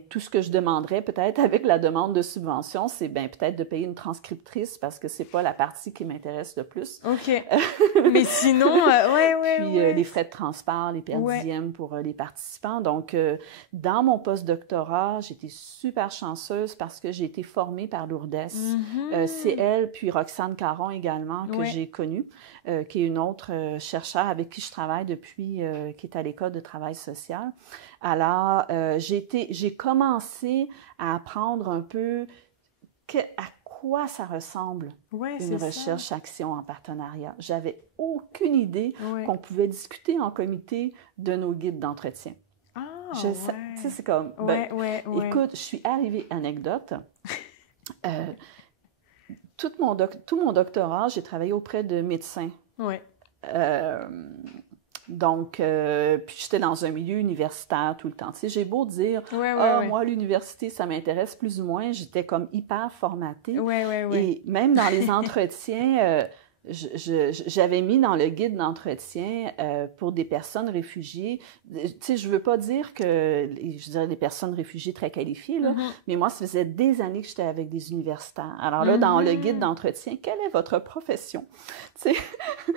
tout ce que je demanderais peut-être avec la demande de subvention, c'est peut-être de payer une transcriptrice parce que c'est pas la partie qui m'intéresse le plus. Mais sinon, puis les frais de transport, les per diem pour les participants. Donc, dans mon post-doctorat, j'étais super chanceuse parce que j'ai été formée par Lourdes. C'est elle, puis Roxane Caron également, que j'ai connue, qui est une autre chercheure avec qui je travaille depuis, qui est à l'École de travail social. Alors, j'ai commencé à apprendre un peu à quoi ça ressemble une recherche-action en partenariat. J'avais aucune idée qu'on pouvait discuter en comité de nos guides d'entretien. Tu sais, c'est comme, écoute, je suis arrivée, anecdote, tout mon doctorat, j'ai travaillé auprès de médecins Donc, puis j'étais dans un milieu universitaire tout le temps. Tu sais, j'ai beau dire, moi, l'université, ça m'intéresse plus ou moins, j'étais comme hyper formatée. Et même dans les entretiens, j'avais mis dans le guide d'entretien pour des personnes réfugiées, tu sais, je veux pas dire que, je dirais des personnes réfugiées très qualifiées, là, mais moi, ça faisait des années que j'étais avec des universitaires. Alors là, dans le guide d'entretien, quelle est votre profession? Tu sais,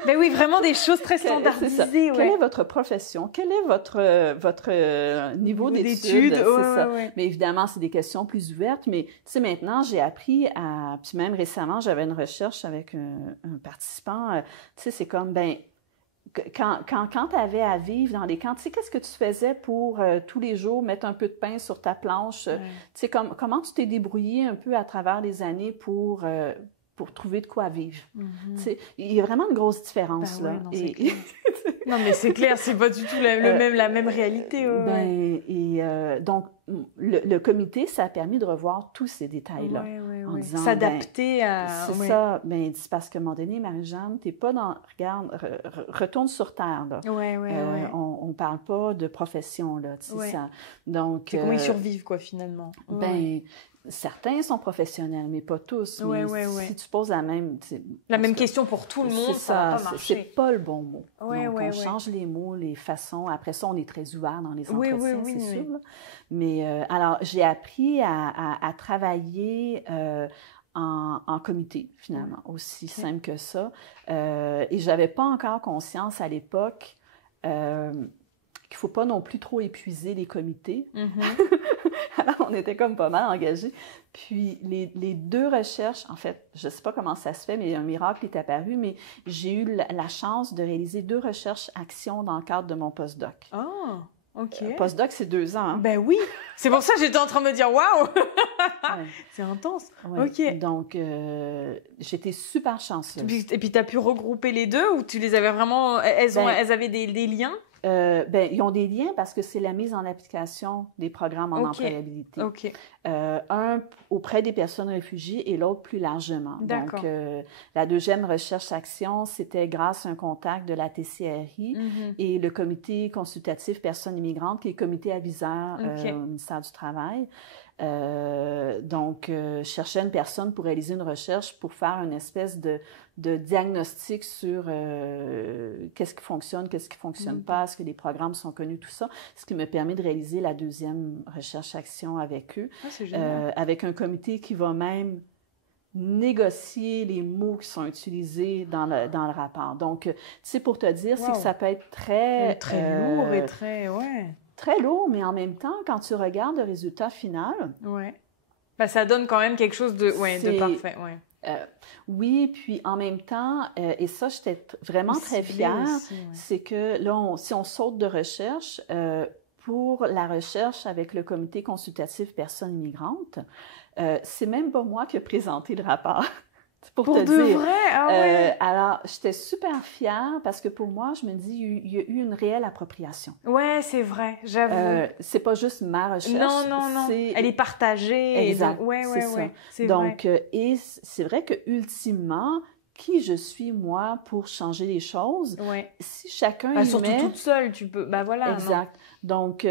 ben oui, vraiment des choses très standardisées. Quelle est votre profession? Quel est votre niveau d'études? C'est ça. Mais évidemment, c'est des questions plus ouvertes, mais tu sais, maintenant, j'ai appris à... Puis même récemment, j'avais une recherche avec un participant, tu sais, c'est comme, ben, quand tu avais à vivre dans les camps, tu sais, qu'est-ce que tu faisais pour tous les jours mettre un peu de pain sur ta planche? Tu sais, comment tu t'es débrouillé un peu à travers les années pour trouver de quoi vivre? Tu sais, il y a vraiment une grosse différence, là. Non, mais c'est clair, c'est pas du tout la même réalité. Donc, le comité, ça a permis de revoir tous ces détails-là. En disant, s'adapter à... C'est ça. Ben, c'est parce qu'à un moment donné, Marie-Jeanne, t'es pas dans... Regarde, retourne sur Terre, là. On parle pas de profession, là, tu sais, ça. Donc... C'est comment ils survivent, quoi, finalement. Ben... Certains sont professionnels, mais pas tous. Si tu poses la même question pour tout le monde, ça va pas marcher. C'est pas le bon mot. Donc, on change les mots, les façons. Après ça, on est très ouvert dans les entretiens, c'est sûr. Là. Mais alors, j'ai appris à travailler en comité, finalement, aussi simple que ça. Et j'avais pas encore conscience à l'époque qu'il faut pas non plus trop épuiser les comités. Alors, on était comme pas mal engagés. Puis, les deux recherches, en fait, je ne sais pas comment ça se fait, mais un miracle est apparu, mais j'ai eu la chance de réaliser 2 recherches-actions dans le cadre de mon postdoc. Ah, OK. Postdoc, c'est 2 ans. Hein? Ben oui! C'est pour ça que j'étais en train de me dire, waouh! C'est intense. OK. Donc, j'étais super chanceuse. Et puis, tu as pu regrouper les deux ou tu les avais vraiment... Elles avaient des liens? Ils ont des liens parce que c'est la mise en application des programmes en employabilité. Un auprès des personnes réfugiées et l'autre plus largement. D'accord. Donc, la deuxième recherche-action, c'était grâce à un contact de la TCRI et le Comité consultatif personnes immigrantes, qui est le comité aviseur au ministère du Travail. Donc, je cherchais une personne pour réaliser une recherche pour faire une espèce de diagnostic sur qu'est-ce qui fonctionne pas, est-ce que les programmes sont connus, tout ça, ce qui me permet de réaliser la deuxième recherche-action avec eux, avec un comité qui va même négocier les mots qui sont utilisés dans le rapport. Donc, tu sais, pour te dire, c'est que ça peut être très lourd et très lourd, mais en même temps, quand tu regardes le résultat final... Ben, ça donne quand même quelque chose de parfait. Oui, puis en même temps, et ça, j'étais vraiment très fière, c'est que là, si on saute de recherche, pour la recherche avec le Comité consultatif personnes immigrantes, c'est même pas moi qui ai présenté le rapport. Pour te de dire. Vrai? Alors, j'étais super fière parce que pour moi, je me dis, il y a eu une réelle appropriation. Ouais, c'est vrai, j'avoue. C'est pas juste ma recherche. Non. Elle est partagée. Exact. C'est donc, et c'est vrai que ultimement, qui je suis, moi, pour changer les choses? Si chacun surtout met... toute seule, tu peux... voilà. Exact. Donc,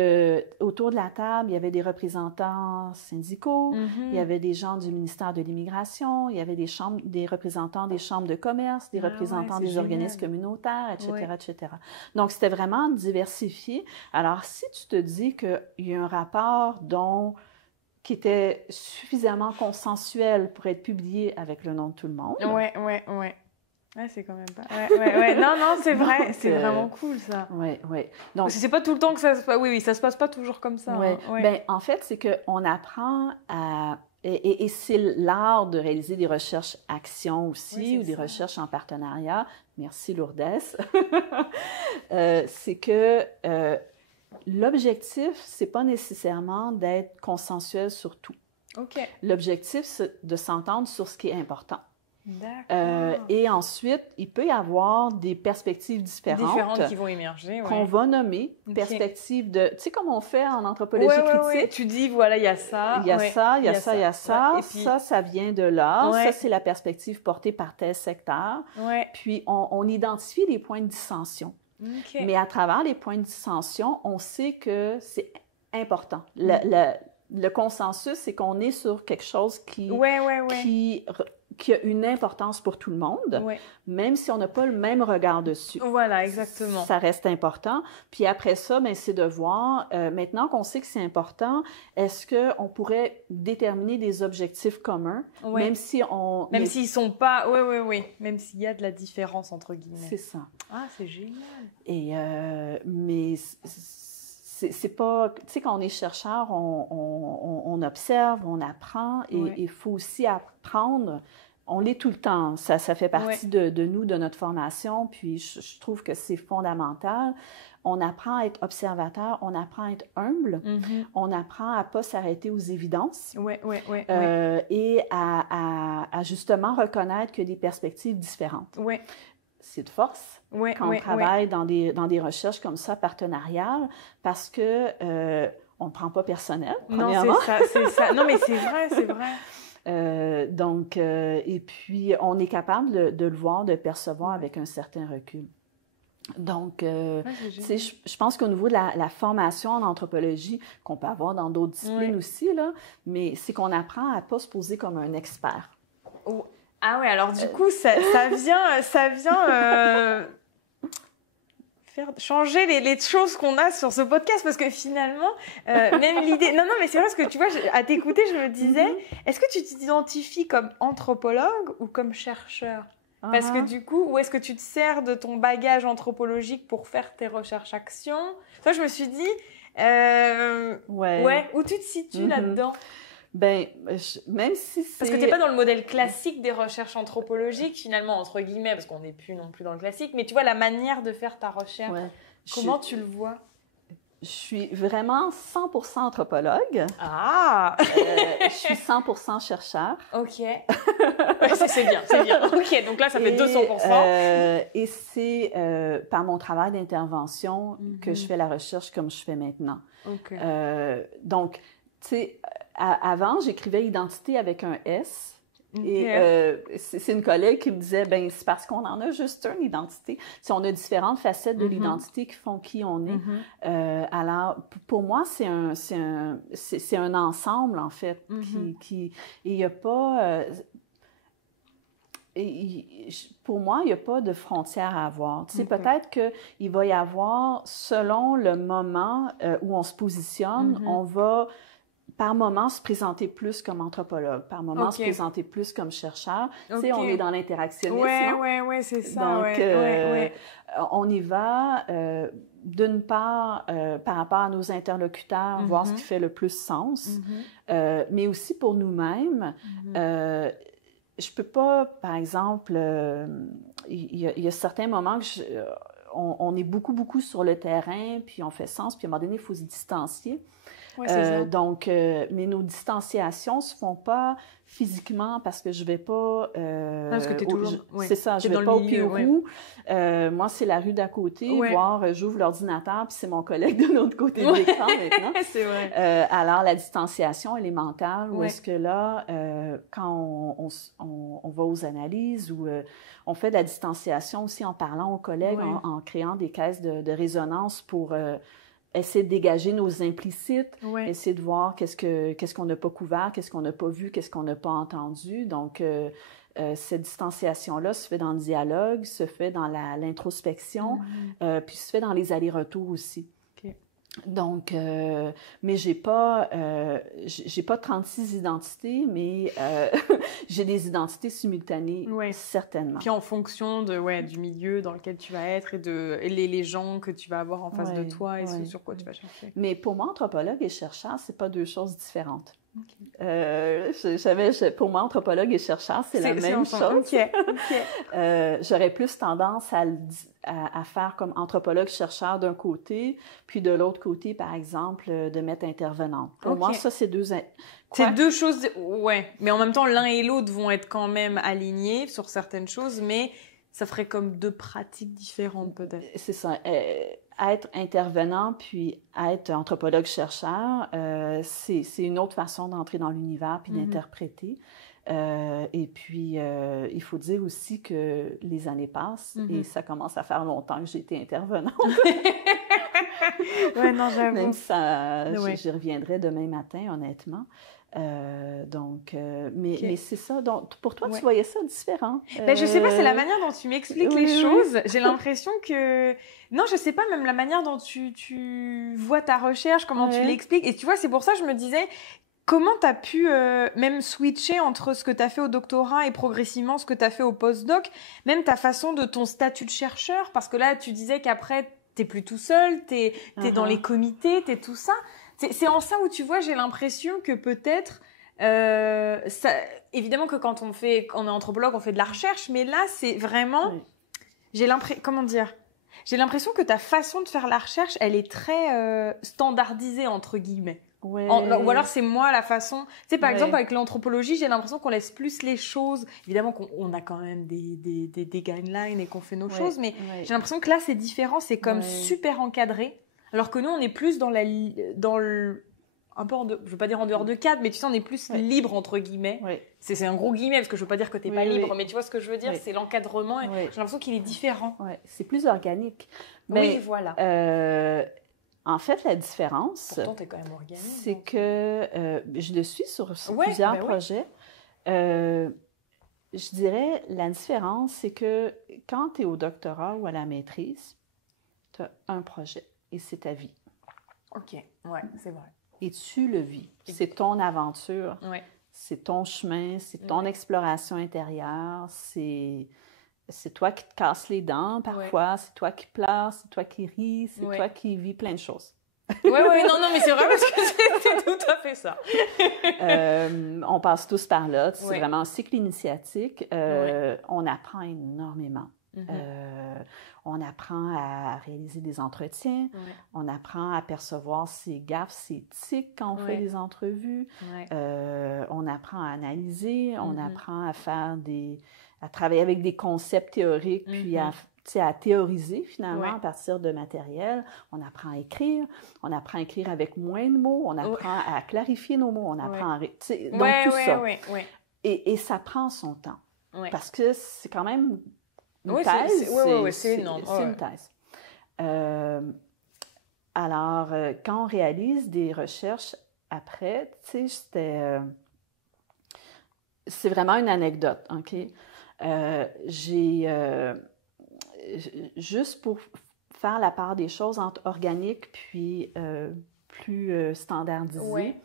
autour de la table, il y avait des représentants syndicaux, il y avait des gens du ministère de l'Immigration, il y avait des représentants des chambres de commerce, des représentants des organismes communautaires, etc. Donc, c'était vraiment diversifié. Alors, si tu te dis qu'il y a un rapport qui était suffisamment consensuel pour être publié avec le nom de tout le monde. Ouais, c'est quand même pas... Non, c'est vrai. Donc, c'est vraiment cool, ça. Donc, parce que c'est pas tout le temps que ça se passe... Oui, ça se passe pas toujours comme ça. Ben, en fait, c'est qu'on apprend à... Et c'est l'art de réaliser des recherches-actions aussi, ou des recherches en partenariat. Merci, Lourdes. C'est que... l'objectif, c'est pas nécessairement d'être consensuel sur tout. L'objectif, c'est de s'entendre sur ce qui est important. Et ensuite, il peut y avoir des perspectives différentes qui vont émerger, qu'on va nommer perspectives de... Tu sais, comme on fait en anthropologie critique. Ouais. Tu dis, voilà, il y a ça. Il y a ça, il y a ça, il y a ça. Et puis... ça vient de là. Ça, c'est la perspective portée par tel secteur. Puis, on identifie les points de dissension. Mais à travers les points de dissension, on sait que c'est important. Le consensus, c'est qu'on est sur quelque chose qui a une importance pour tout le monde, même si on n'a pas le même regard dessus. Voilà, exactement. Ça reste important. Puis après ça, ben, c'est de voir, maintenant qu'on sait que c'est important, est-ce qu'on pourrait déterminer des objectifs communs, même si on... Même s'ils sont pas... Oui. Même s'il y a de la différence, entre guillemets. C'est ça. Ah, c'est génial. Et, mais... c'est pas... Tu sais, quand on est chercheur, on observe, on apprend, et il faut aussi apprendre. On l'est tout le temps. Ça fait partie de nous, de notre formation, puis je trouve que c'est fondamental. On apprend à être observateur, on apprend à être humble, on apprend à ne pas s'arrêter aux évidences et à justement reconnaître qu'il y a des perspectives différentes. C'est de force quand on travaille dans des recherches comme ça, partenariales, parce que on ne prend pas personnel, premièrement. Non, c'est ça. Non, mais c'est vrai. Donc, et puis, on est capable de le voir, de le percevoir avec un certain recul. Donc, je pense qu'au niveau de la formation en anthropologie, qu'on peut avoir dans d'autres disciplines aussi, là, mais c'est qu'on apprend à ne pas se poser comme un expert. Ah ouais, alors du coup, ça vient faire changer les choses qu'on a sur ce podcast, parce que finalement, même l'idée... Non, mais c'est vrai, parce que tu vois, à t'écouter, je me disais, est-ce que tu t'identifies comme anthropologue ou comme chercheur ? Parce que du coup, où est-ce que tu te sers de ton bagage anthropologique pour faire tes recherches-actions ? Ça, je me suis dit, où tu te situes là-dedans ? Ben, même si c'est... Parce que tu n'es pas dans le modèle classique des recherches anthropologiques, finalement, entre guillemets, parce qu'on n'est plus non plus dans le classique, mais tu vois, la manière de faire ta recherche, comment tu le vois ? Je suis vraiment 100% anthropologue. Ah! Je suis 100% chercheur. OK. Ça, c'est bien. OK, donc là, ça fait 200%. Et c'est par mon travail d'intervention que je fais la recherche comme je fais maintenant. OK. Donc, tu sais... Avant, j'écrivais identité avec un S. Et c'est une collègue qui me disait, ben c'est parce qu'on en a juste une identité. Si on a différentes facettes de l'identité qui font qui on est. Alors, pour moi, c'est un ensemble, en fait. Et il n'y a pas... pour moi, il n'y a pas de frontière à avoir. Tu sais, peut-être qu'il va y avoir, selon le moment où on se positionne, on va... par moment, se présenter plus comme anthropologue, par moment, se présenter plus comme chercheur. Tu sais, on est dans l'interactionnisme. Oui, c'est ça. Donc, on y va, d'une part, par rapport à nos interlocuteurs, voir ce qui fait le plus sens, mais aussi pour nous-mêmes. Je peux pas, par exemple, il y a certains moments que on est beaucoup sur le terrain, puis on fait sens, puis à un moment donné, il faut se distancier. Donc, mais nos distanciations ne se font pas physiquement parce que je ne vais pas... parce que tu es toujours... C'est ça, je ne vais pas au Pérou. Moi, c'est la rue d'à côté, voire j'ouvre l'ordinateur, puis c'est mon collègue de l'autre côté de l'écran maintenant. C'est vrai. Alors, la distanciation, elle est mentale, ou est-ce que là, quand on va aux analyses, ou on fait de la distanciation aussi en parlant aux collègues, en créant des caisses de résonance pour... essayer de dégager nos implicites, essayer de voir qu'est-ce qu'on n'a pas couvert, qu'est-ce qu'on n'a pas vu, qu'est-ce qu'on n'a pas entendu. Donc, cette distanciation-là se fait dans le dialogue, se fait dans l'introspection, puis se fait dans les allers-retours aussi. Donc, mais j'ai pas 36 identités, mais j'ai des identités simultanées, certainement. Puis en fonction du milieu dans lequel tu vas être et les gens que tu vas avoir en face de toi et ce sur quoi tu vas chercher. Mais pour moi, anthropologue et chercheur, c'est pas deux choses différentes. Pour moi, anthropologue et chercheur, c'est la même chose. J'aurais plus tendance à faire comme anthropologue-chercheur d'un côté, puis de l'autre côté, par exemple, de mettre intervenante. Pour moi, ça, c'est deux... C'est deux choses... Ouais, mais en même temps, l'un et l'autre vont être quand même alignés sur certaines choses, mais ça ferait comme deux pratiques différentes, peut-être. C'est ça. Être intervenant puis être anthropologue-chercheur, c'est une autre façon d'entrer dans l'univers puis d'interpréter. Et puis, il faut dire aussi que les années passent et ça commence à faire longtemps que j'ai été intervenante. Ouais, non, j'avoue. Même si j'y reviendrai demain matin, honnêtement. Mais c'est ça. Donc, pour toi, tu voyais ça différent? Je sais pas, c'est la manière dont tu m'expliques les choses. J'ai l'impression que... Non, je sais pas, même la manière dont tu vois ta recherche, comment tu l'expliques. Et tu vois, c'est pour ça que je me disais... Comment tu as pu même switcher entre ce que tu as fait au doctorat et progressivement ce que tu as fait au postdoc, même ta façon de ton statut de chercheur, parce que là, tu disais qu'après, tu n'es plus tout seul, tu es dans les comités, tu es tout ça. C'est en ça où, tu vois, j'ai l'impression que peut-être, évidemment que quand on est anthropologue, on fait de la recherche, mais là, c'est vraiment, j'ai l'impression que ta façon de faire la recherche, elle est très standardisée, entre guillemets. Ouais. Ou alors c'est moi la façon... Tu sais, par exemple, avec l'anthropologie, j'ai l'impression qu'on laisse plus les choses... Évidemment qu'on a quand même des guidelines et qu'on fait nos choses, mais j'ai l'impression que là, c'est différent, c'est comme super encadré. Alors que nous, on est plus un peu, je veux pas dire en dehors de cadre, mais tu sais, on est plus libre, entre guillemets. C'est un gros guillemet, parce que je veux pas dire que t'es pas libre, mais tu vois ce que je veux dire, c'est l'encadrement. J'ai l'impression qu'il est différent. C'est plus organique. Mais, voilà. En fait, la différence, pourtant, t'es quand même organisée, c'est que je le suis sur plusieurs projets. Je dirais, la différence, c'est que quand tu es au doctorat ou à la maîtrise, tu as un projet et c'est ta vie. OK, c'est vrai. Et tu le vis. C'est ton aventure, c'est ton chemin, c'est ton exploration intérieure, c'est toi qui te casses les dents parfois, c'est toi qui pleures, c'est toi qui ris, c'est toi qui vis plein de choses. Non, mais c'est vrai parce que c'est tout à fait ça. On passe tous par là. C'est vraiment un cycle initiatique. On apprend énormément. On apprend à réaliser des entretiens. On apprend à percevoir ses gaffes, ses tics quand on fait des entrevues. On apprend à analyser. On apprend à faire à travailler avec des concepts théoriques, puis à théoriser finalement à partir de matériel. On apprend à écrire. On apprend à écrire avec moins de mots. On apprend à clarifier nos mots. On apprend donc tout ça. Et ça prend son temps. Parce que c'est quand même une thèse. C'est énorme. C'est une thèse. Alors, quand on réalise des recherches après, tu sais, c'est vraiment une anecdote, OK? Juste pour faire la part des choses entre organique puis plus standardisé,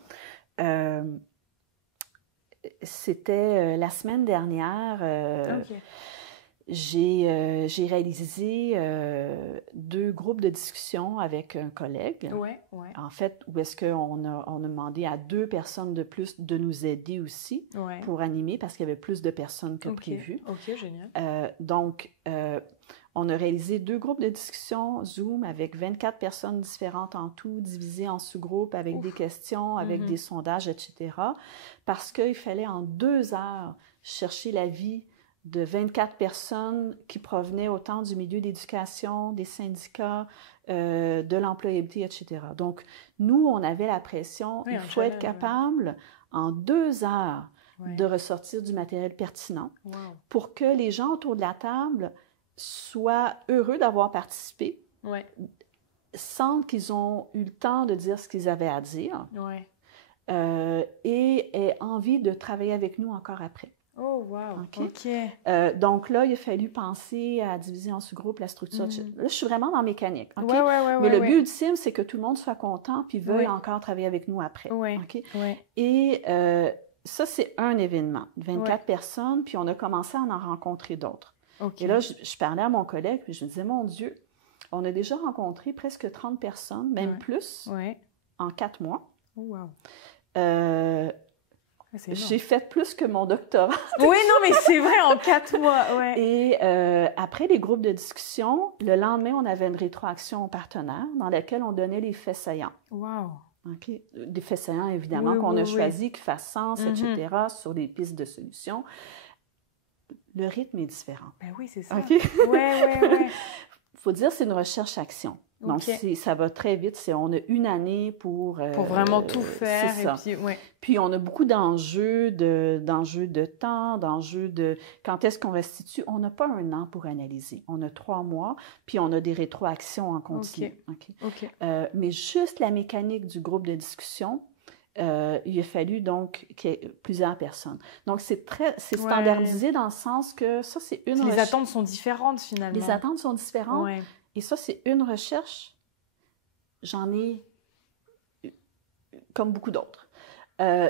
c'était la semaine dernière, j'ai réalisé 2 groupes de discussion avec un collègue. En fait, où est-ce qu'on a demandé à 2 personnes de plus de nous aider aussi pour animer parce qu'il y avait plus de personnes que prévu. OK, génial. Donc, on a réalisé 2 groupes de discussion Zoom avec 24 personnes différentes en tout, divisées en sous-groupes avec des questions, avec des sondages, etc. Parce qu'il fallait en 2 heures chercher l'avis de 24 personnes qui provenaient autant du milieu d'éducation, des syndicats, de l'employabilité, etc. Donc, nous, on avait la pression, il faut être capable, en 2 heures, de ressortir du matériel pertinent pour que les gens autour de la table soient heureux d'avoir participé, sentent qu'ils ont eu le temps de dire ce qu'ils avaient à dire et aient envie de travailler avec nous encore après. Oh, wow! OK. Donc là, il a fallu penser à diviser en sous-groupes la structure. Là, je suis vraiment dans la mécanique. Okay? Mais le but ultime, c'est que tout le monde soit content puis veuille encore travailler avec nous après. Okay? Et ça, c'est un événement. 24 personnes, puis on a commencé à en rencontrer d'autres. Et là, je parlais à mon collègue, puis je me disais, mon Dieu, on a déjà rencontré presque 30 personnes, même plus, en 4 mois. Oh, wow! J'ai fait plus que mon doctorat. Oui, non, mais c'est vrai, en 4 mois, ouais. Et après les groupes de discussion, le lendemain, on avait une rétroaction au partenaire dans laquelle on donnait les faits saillants. Wow. Okay. Des faits saillants, évidemment, qu'on a choisi, qui fassent sens, etc., sur des pistes de solutions. Le rythme est différent. Ben oui, c'est ça. Okay? Ouais. Il faut dire, c'est une recherche-action. Donc, ça va très vite. On a une année pour vraiment tout faire. C'est ça. Puis, on a beaucoup d'enjeux de temps, d'enjeux de quand est-ce qu'on restitue. On n'a pas un an pour analyser. On a 3 mois, puis on a des rétroactions en continu. Mais juste la mécanique du groupe de discussion, il a fallu donc qu'il y ait plusieurs personnes. Donc, c'est standardisé dans le sens que ça, c'est une recherche. Les attentes sont différentes, finalement. Les attentes sont différentes. Ouais. Et ça, c'est une recherche. J'en ai comme beaucoup d'autres.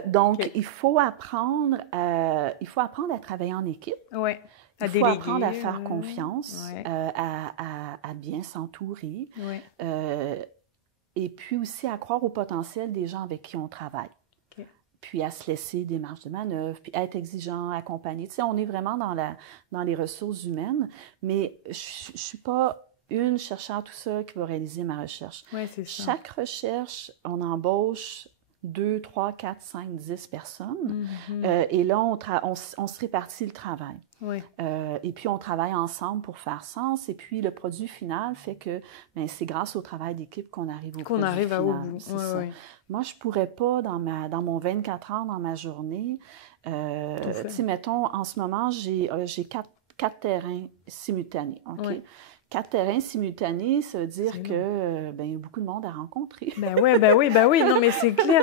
Donc, il faut apprendre à travailler en équipe. Ouais. Il faut apprendre à faire confiance, à bien s'entourer. Et puis aussi à croire au potentiel des gens avec qui on travaille. Puis à se laisser des marges de manœuvre, puis à être exigeant, accompagné. Tu sais, on est vraiment dans les ressources humaines, mais je ne suis pas une chercheure tout ça qui va réaliser ma recherche. Oui, c'est ça. Chaque recherche, on embauche 2, 3, 4, 5, 10 personnes. Et là, on se répartit le travail. Oui. Et puis, on travaille ensemble pour faire sens. Et puis, le produit final fait que c'est grâce au travail d'équipe qu'on arrive au produit final. Au bout. C'est ça. Moi, je ne pourrais pas, dans mon 24 heures dans ma journée, tu sais, mettons, en ce moment, j'ai 4 terrains simultanés. OK? 4 terrains simultanés, ça veut dire que il y a beaucoup de monde à rencontrer. Ben oui. Non, mais c'est clair.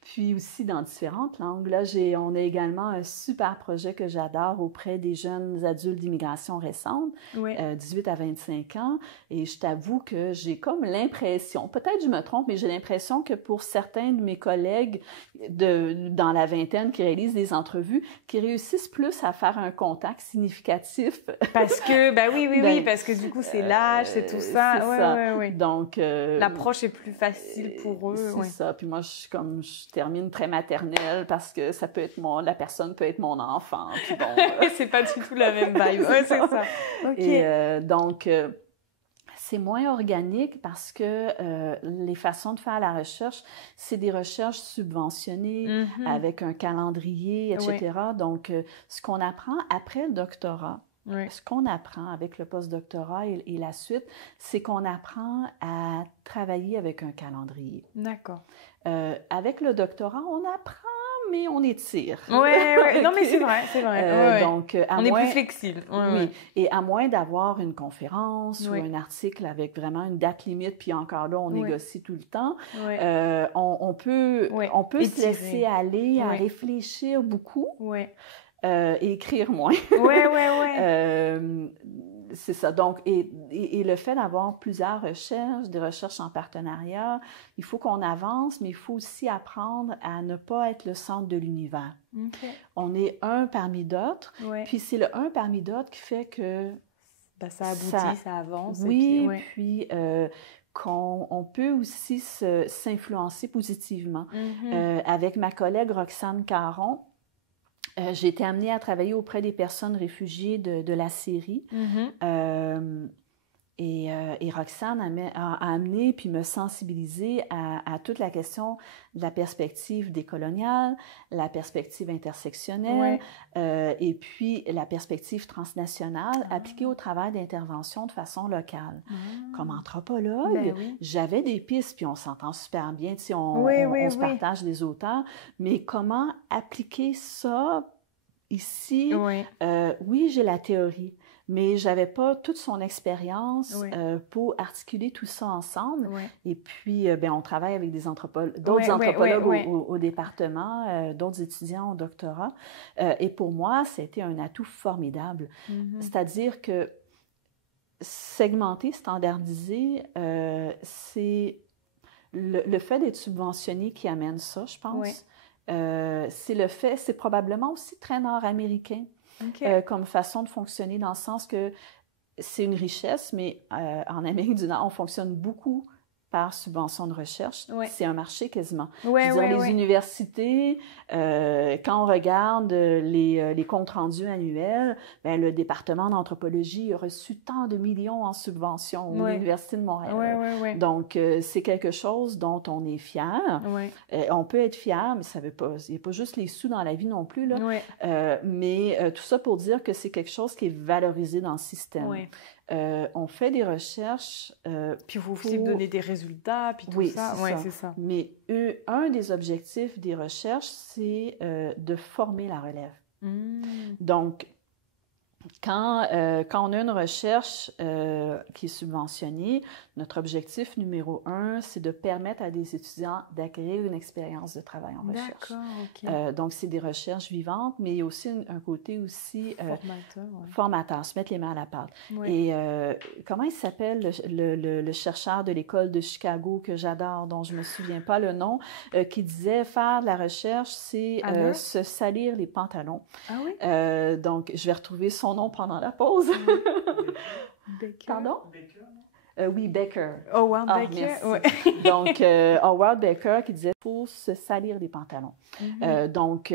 Puis aussi dans différentes langues. Là, on a également un super projet que j'adore auprès des jeunes adultes d'immigration récente, 18 à 25 ans. Et je t'avoue que j'ai comme l'impression, peut-être je me trompe, mais j'ai l'impression que pour certains de mes collègues dans la vingtaine qui réalisent des entrevues, qui réussissent plus à faire un contact significatif. Parce que, oui, parce que du coup, c'est l'âge, c'est tout ça. C'est ça. Oui. Donc, l'approche est plus facile pour eux. C'est ça. Puis moi, je termine très maternelle parce que ça peut être la personne peut être mon enfant. Puis bon, c'est pas du tout la même vibe. C'est ça. Et donc, c'est moins organique parce que les façons de faire la recherche, c'est des recherches subventionnées avec un calendrier, etc. Donc, ce qu'on apprend après le doctorat, ce qu'on apprend avec le post-doctorat et la suite, c'est qu'on apprend à travailler avec un calendrier. D'accord. Avec le doctorat, on apprend, mais on étire. Oui. Non, mais c'est vrai. Donc, on est plus flexible. Oui. Et à moins d'avoir une conférence ou un article avec vraiment une date limite, puis encore là, on négocie tout le temps, on peut se laisser aller à réfléchir beaucoup. Et écrire moins. C'est ça. Donc, et le fait d'avoir plusieurs recherches, des recherches en partenariat, il faut qu'on avance, mais il faut aussi apprendre à ne pas être le centre de l'univers. On est un parmi d'autres, puis c'est le un parmi d'autres qui fait que... ça aboutit, ça avance. Oui, puis qu'on peut aussi s'influencer positivement. Avec ma collègue Roxane Caron, j'ai été amenée à travailler auprès des personnes réfugiées de la Syrie. Et Roxane a amené puis me sensibilisé à toute la question de la perspective décoloniale, la perspective intersectionnelle et puis la perspective transnationale appliquée au travail d'intervention de façon locale. Comme anthropologue, j'avais des pistes, puis on s'entend super bien, tu sais, on se partage des auteurs, mais comment appliquer ça ici? Oui, j'ai la théorie, mais je n'avais pas toute son expérience pour articuler tout ça ensemble. Et puis, on travaille avec d'autres anthropologues au département, d'autres étudiants au doctorat. Et pour moi, c'était un atout formidable. C'est-à-dire que segmenter, standardiser, c'est le fait d'être subventionné qui amène ça, je pense. C'est probablement aussi très nord-américain. Comme façon de fonctionner, dans le sens que c'est une richesse, mais en Amérique du Nord, on fonctionne beaucoup par subvention de recherche, c'est un marché quasiment. Les universités, quand on regarde les comptes rendus annuels, ben, le département d'anthropologie a reçu tant de millions en subvention à l'Université de Montréal. Donc, c'est quelque chose dont on est fier. On peut être fier, mais ça veut pas... Il n'y a pas juste les sous dans la vie non plus, là. Mais tout ça pour dire que c'est quelque chose qui est valorisé dans le système. On fait des recherches... puis vous aussi donner des résultats, puis tout ça. C'est ça. Mais un des objectifs des recherches, c'est de former la relève. Donc, quand on a une recherche qui est subventionnée, notre objectif numéro 1, c'est de permettre à des étudiants d'acquérir une expérience de travail en recherche. D'accord, donc, c'est des recherches vivantes, mais il y a aussi un côté aussi formateur, se mettre les mains à la pâte. Et comment il s'appelle le chercheur de l'école de Chicago que j'adore, dont je ne me souviens pas le nom, qui disait faire de la recherche, c'est se salir les pantalons. Ah oui? Donc, je vais retrouver son nom pendant la pause. Becker. Pardon? Becker. Oui, Becker. Howard Becker. Donc, Howard Becker qui disait qu'il faut se salir les pantalons. Donc,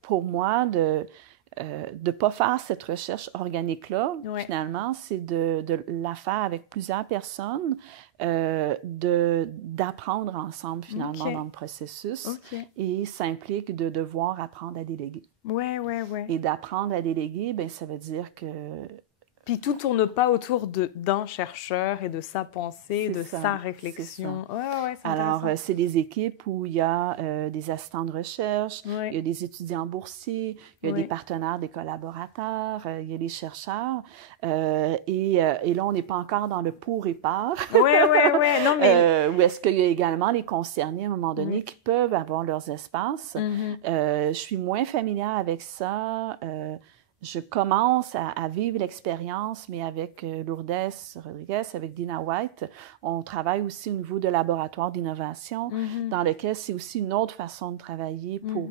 pour moi, de ne pas faire cette recherche organique-là, finalement, c'est de la faire avec plusieurs personnes, d'apprendre ensemble, finalement, dans le processus. Et ça implique de devoir apprendre à déléguer. Et d'apprendre à déléguer, bien, ça veut dire que... Puis tout tourne pas autour d'un chercheur et de sa pensée, de sa réflexion. Alors, c'est des équipes où il y a des assistants de recherche, il y a des étudiants boursiers, il y a des partenaires, des collaborateurs, il y a des chercheurs. Et là, on n'est pas encore dans le pour et par. Non, mais... où est-ce qu'il y a également les concernés à un moment donné qui peuvent avoir leurs espaces. Je suis moins familière avec ça. Je commence à vivre l'expérience, mais avec Lourdes Rodriguez, avec Dina White, on travaille aussi au niveau de laboratoire d'innovation, dans lequel c'est aussi une autre façon de travailler pour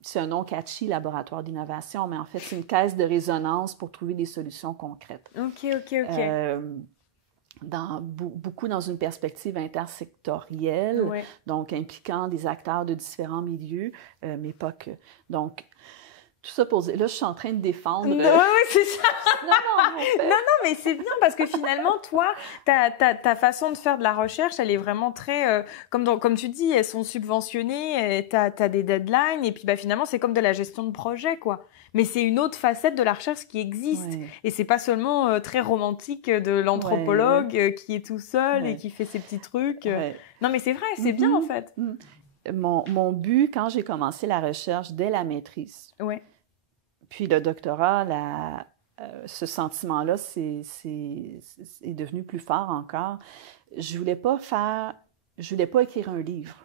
c'est un nom catchy, laboratoire d'innovation, mais en fait, c'est une caisse de résonance pour trouver des solutions concrètes. Beaucoup dans une perspective intersectorielle, donc impliquant des acteurs de différents milieux, mais pas que. Donc, tout ça pour dire, là, je suis en train de défendre... Non, c'est ça! Non, mais c'est bien parce que finalement, toi, ta façon de faire de la recherche, elle est vraiment très... comme tu dis, elles sont subventionnées, t'as des deadlines, et puis finalement, c'est comme de la gestion de projet, quoi. Mais c'est une autre facette de la recherche qui existe. Et c'est pas seulement très romantique de l'anthropologue qui est tout seul et qui fait ses petits trucs. Non, mais c'est vrai, c'est bien, en fait. Mon but, quand j'ai commencé la recherche dès la maîtrise, puis le doctorat, ce sentiment-là est devenu plus fort encore. Je voulais pas écrire un livre.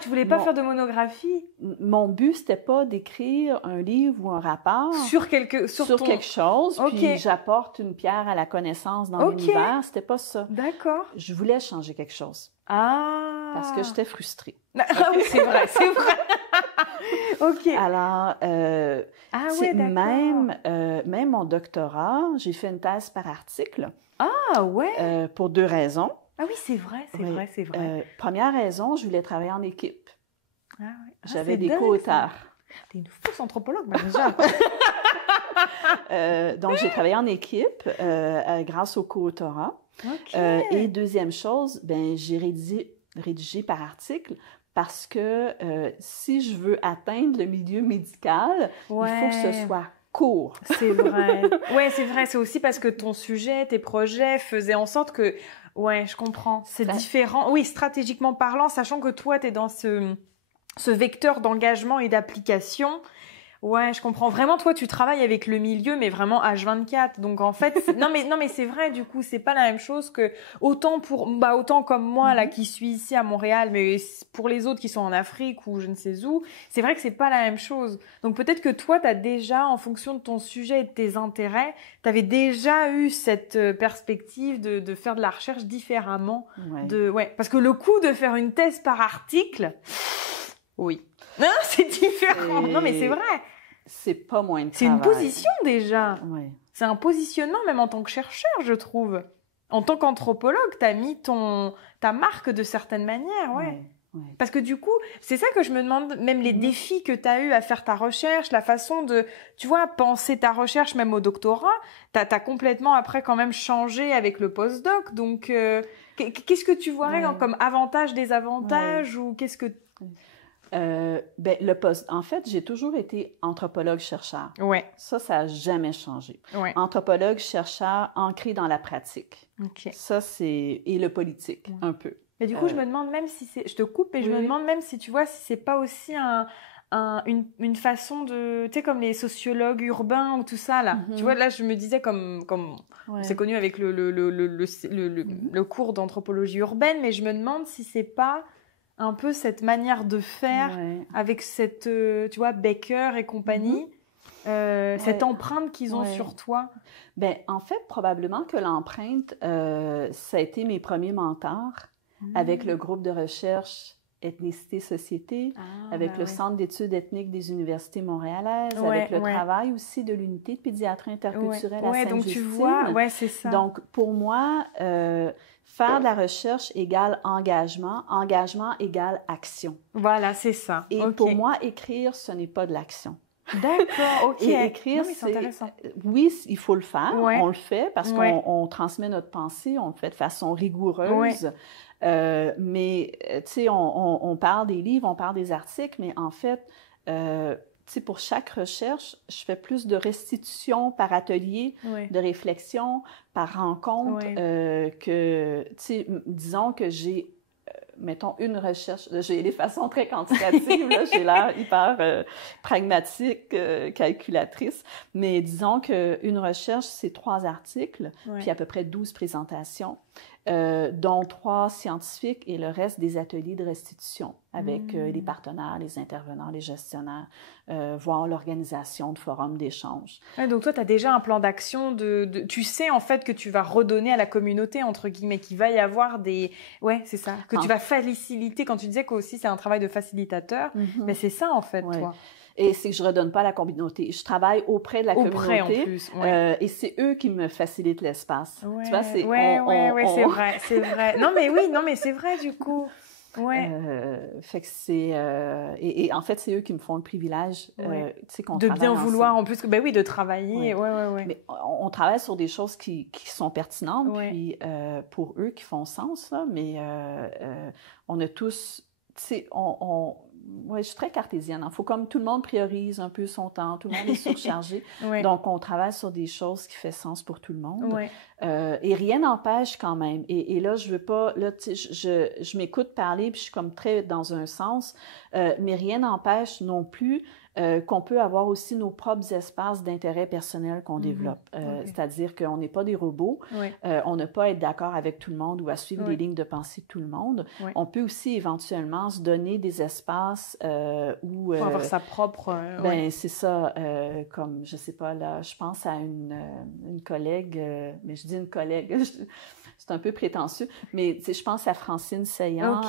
Tu voulais pas faire de monographie? Mon but, c'était pas d'écrire un livre ou un rapport sur quelque chose, puis j'apporte une pierre à la connaissance dans l'univers. C'était pas ça. D'accord. Je voulais changer quelque chose. Parce que j'étais frustrée. Oui, c'est vrai. Alors, même mon doctorat, j'ai fait une thèse par article. Pour 2 raisons. Ah oui, c'est vrai. Première raison, je voulais travailler en équipe. J'avais des co-auteurs. T'es une fausse anthropologue, déjà. Donc, j'ai travaillé en équipe grâce au co-autorat. Et deuxième chose, j'ai rédigé par article parce que si je veux atteindre le milieu médical, il faut que ce soit court. C'est vrai. C'est vrai. C'est aussi parce que ton sujet, tes projets faisaient en sorte que... je comprends. C'est différent. Oui, stratégiquement parlant, sachant que toi, tu es dans ce vecteur d'engagement et d'application. Je comprends. Vraiment, toi, tu travailles avec le milieu, mais vraiment H24. Donc, en fait, non, mais c'est vrai, du coup, c'est pas la même chose que autant comme moi, là, qui suis ici à Montréal, mais pour les autres qui sont en Afrique ou je ne sais où, c'est vrai que c'est pas la même chose. Donc, peut-être que toi, t'as déjà, en fonction de ton sujet et de tes intérêts, t'avais déjà eu cette perspective de faire de la recherche différemment. Parce que le coup de faire une thèse par article, non, c'est différent. Non, mais c'est vrai. C'est pas moins de travail. C'est une position déjà. Oui. C'est un positionnement même en tant que chercheur, je trouve. En tant qu'anthropologue, tu as mis ta marque de certaine manière, ouais. Parce que du coup, c'est ça que je me demande, même les défis que tu as eu à faire ta recherche, la façon de, tu vois, penser ta recherche même au doctorat, tu as complètement après quand même changé avec le postdoc. Donc, qu'est-ce que tu voirais comme avantages, désavantages ou qu'est-ce que... En fait, j'ai toujours été anthropologue-chercheur. Ouais. Ça n'a jamais changé. Ouais. Anthropologue-chercheur ancré dans la pratique. Okay. Ça, c'est... Et le politique, un peu. Mais du coup, je me demande même si c'est... Je te coupe et je me demande même si, tu vois, si c'est pas aussi une façon de... Tu sais, comme les sociologues urbains ou tout ça, là. Tu vois, là, je me disais comme c'est connu avec le cours d'anthropologie urbaine, mais je me demande si c'est pas un peu cette manière de faire avec cette, tu vois, Becker et compagnie, cette empreinte qu'ils ont sur toi. Ben, en fait, probablement que l'empreinte, ça a été mes premiers mentors avec le groupe de recherche Ethnicité-Société, avec le Centre d'études ethniques des universités montréalaises, avec le travail aussi de l'unité de pédiatrie interculturelle à Sainte-Justine. Donc tu vois, c'est ça. Donc, pour moi, faire de la recherche égale engagement, engagement égale action. Voilà, c'est ça. Et pour moi, écrire, ce n'est pas de l'action. D'accord, ok. Et écrire, c'est intéressant. Oui, il faut le faire, on le fait parce qu'on transmet notre pensée, on le fait de façon rigoureuse. Mais, tu sais, on parle des livres, on parle des articles, mais en fait, tu sais, pour chaque recherche, je fais plus de restitution par atelier, de réflexion, par rencontre, que, tu sais, disons que j'ai mettons, une recherche, j'ai des façons très quantitatives, là, j'ai l'air hyper pragmatique, calculatrice, mais disons qu'une recherche, c'est 3 articles, puis à peu près 12 présentations, dont 3 scientifiques et le reste des ateliers de restitution avec les partenaires, les intervenants, les gestionnaires, voire l'organisation de forums d'échange. Donc toi, tu as déjà un plan d'action tu sais en fait que tu vas redonner à la communauté, entre guillemets, qu'il va y avoir des... Ouais, c'est ça. Que tu vas faciliter, quand tu disais qu'aussi c'est un travail de facilitateur, mais c'est ça en fait, toi. Et c'est que je ne redonne pas à la communauté. Je travaille auprès de la communauté. En plus, et c'est eux qui me facilitent l'espace. Ouais, tu vois, c'est... c'est vrai. Non, mais c'est vrai, du coup. Fait que c'est... et en fait, c'est eux qui me font le privilège qu'on de bien vouloir, en plus, de travailler. Mais on travaille sur des choses qui sont pertinentes, puis pour eux, qui font sens, là, mais on a tous... Tu sais, je suis très cartésienne. Il faut comme tout le monde priorise un peu son temps, tout le monde est surchargé. Donc, on travaille sur des choses qui font sens pour tout le monde. Et rien n'empêche quand même. Et là, je veux pas... Là, tu sais, je m'écoute parler, puis je suis comme très dans un sens, mais rien n'empêche non plus qu'on peut avoir aussi nos propres espaces d'intérêt personnel qu'on développe. C'est-à-dire qu'on n'est pas des robots. On n'a pas à être d'accord avec tout le monde ou à suivre les lignes de pensée de tout le monde. On peut aussi éventuellement se donner des espaces où... pour avoir sa propre... c'est ça. Comme, je sais pas, là, je pense à une collègue, mais je dis une collègue... C'est un peu prétentieux, mais je pense à Francine Saillant,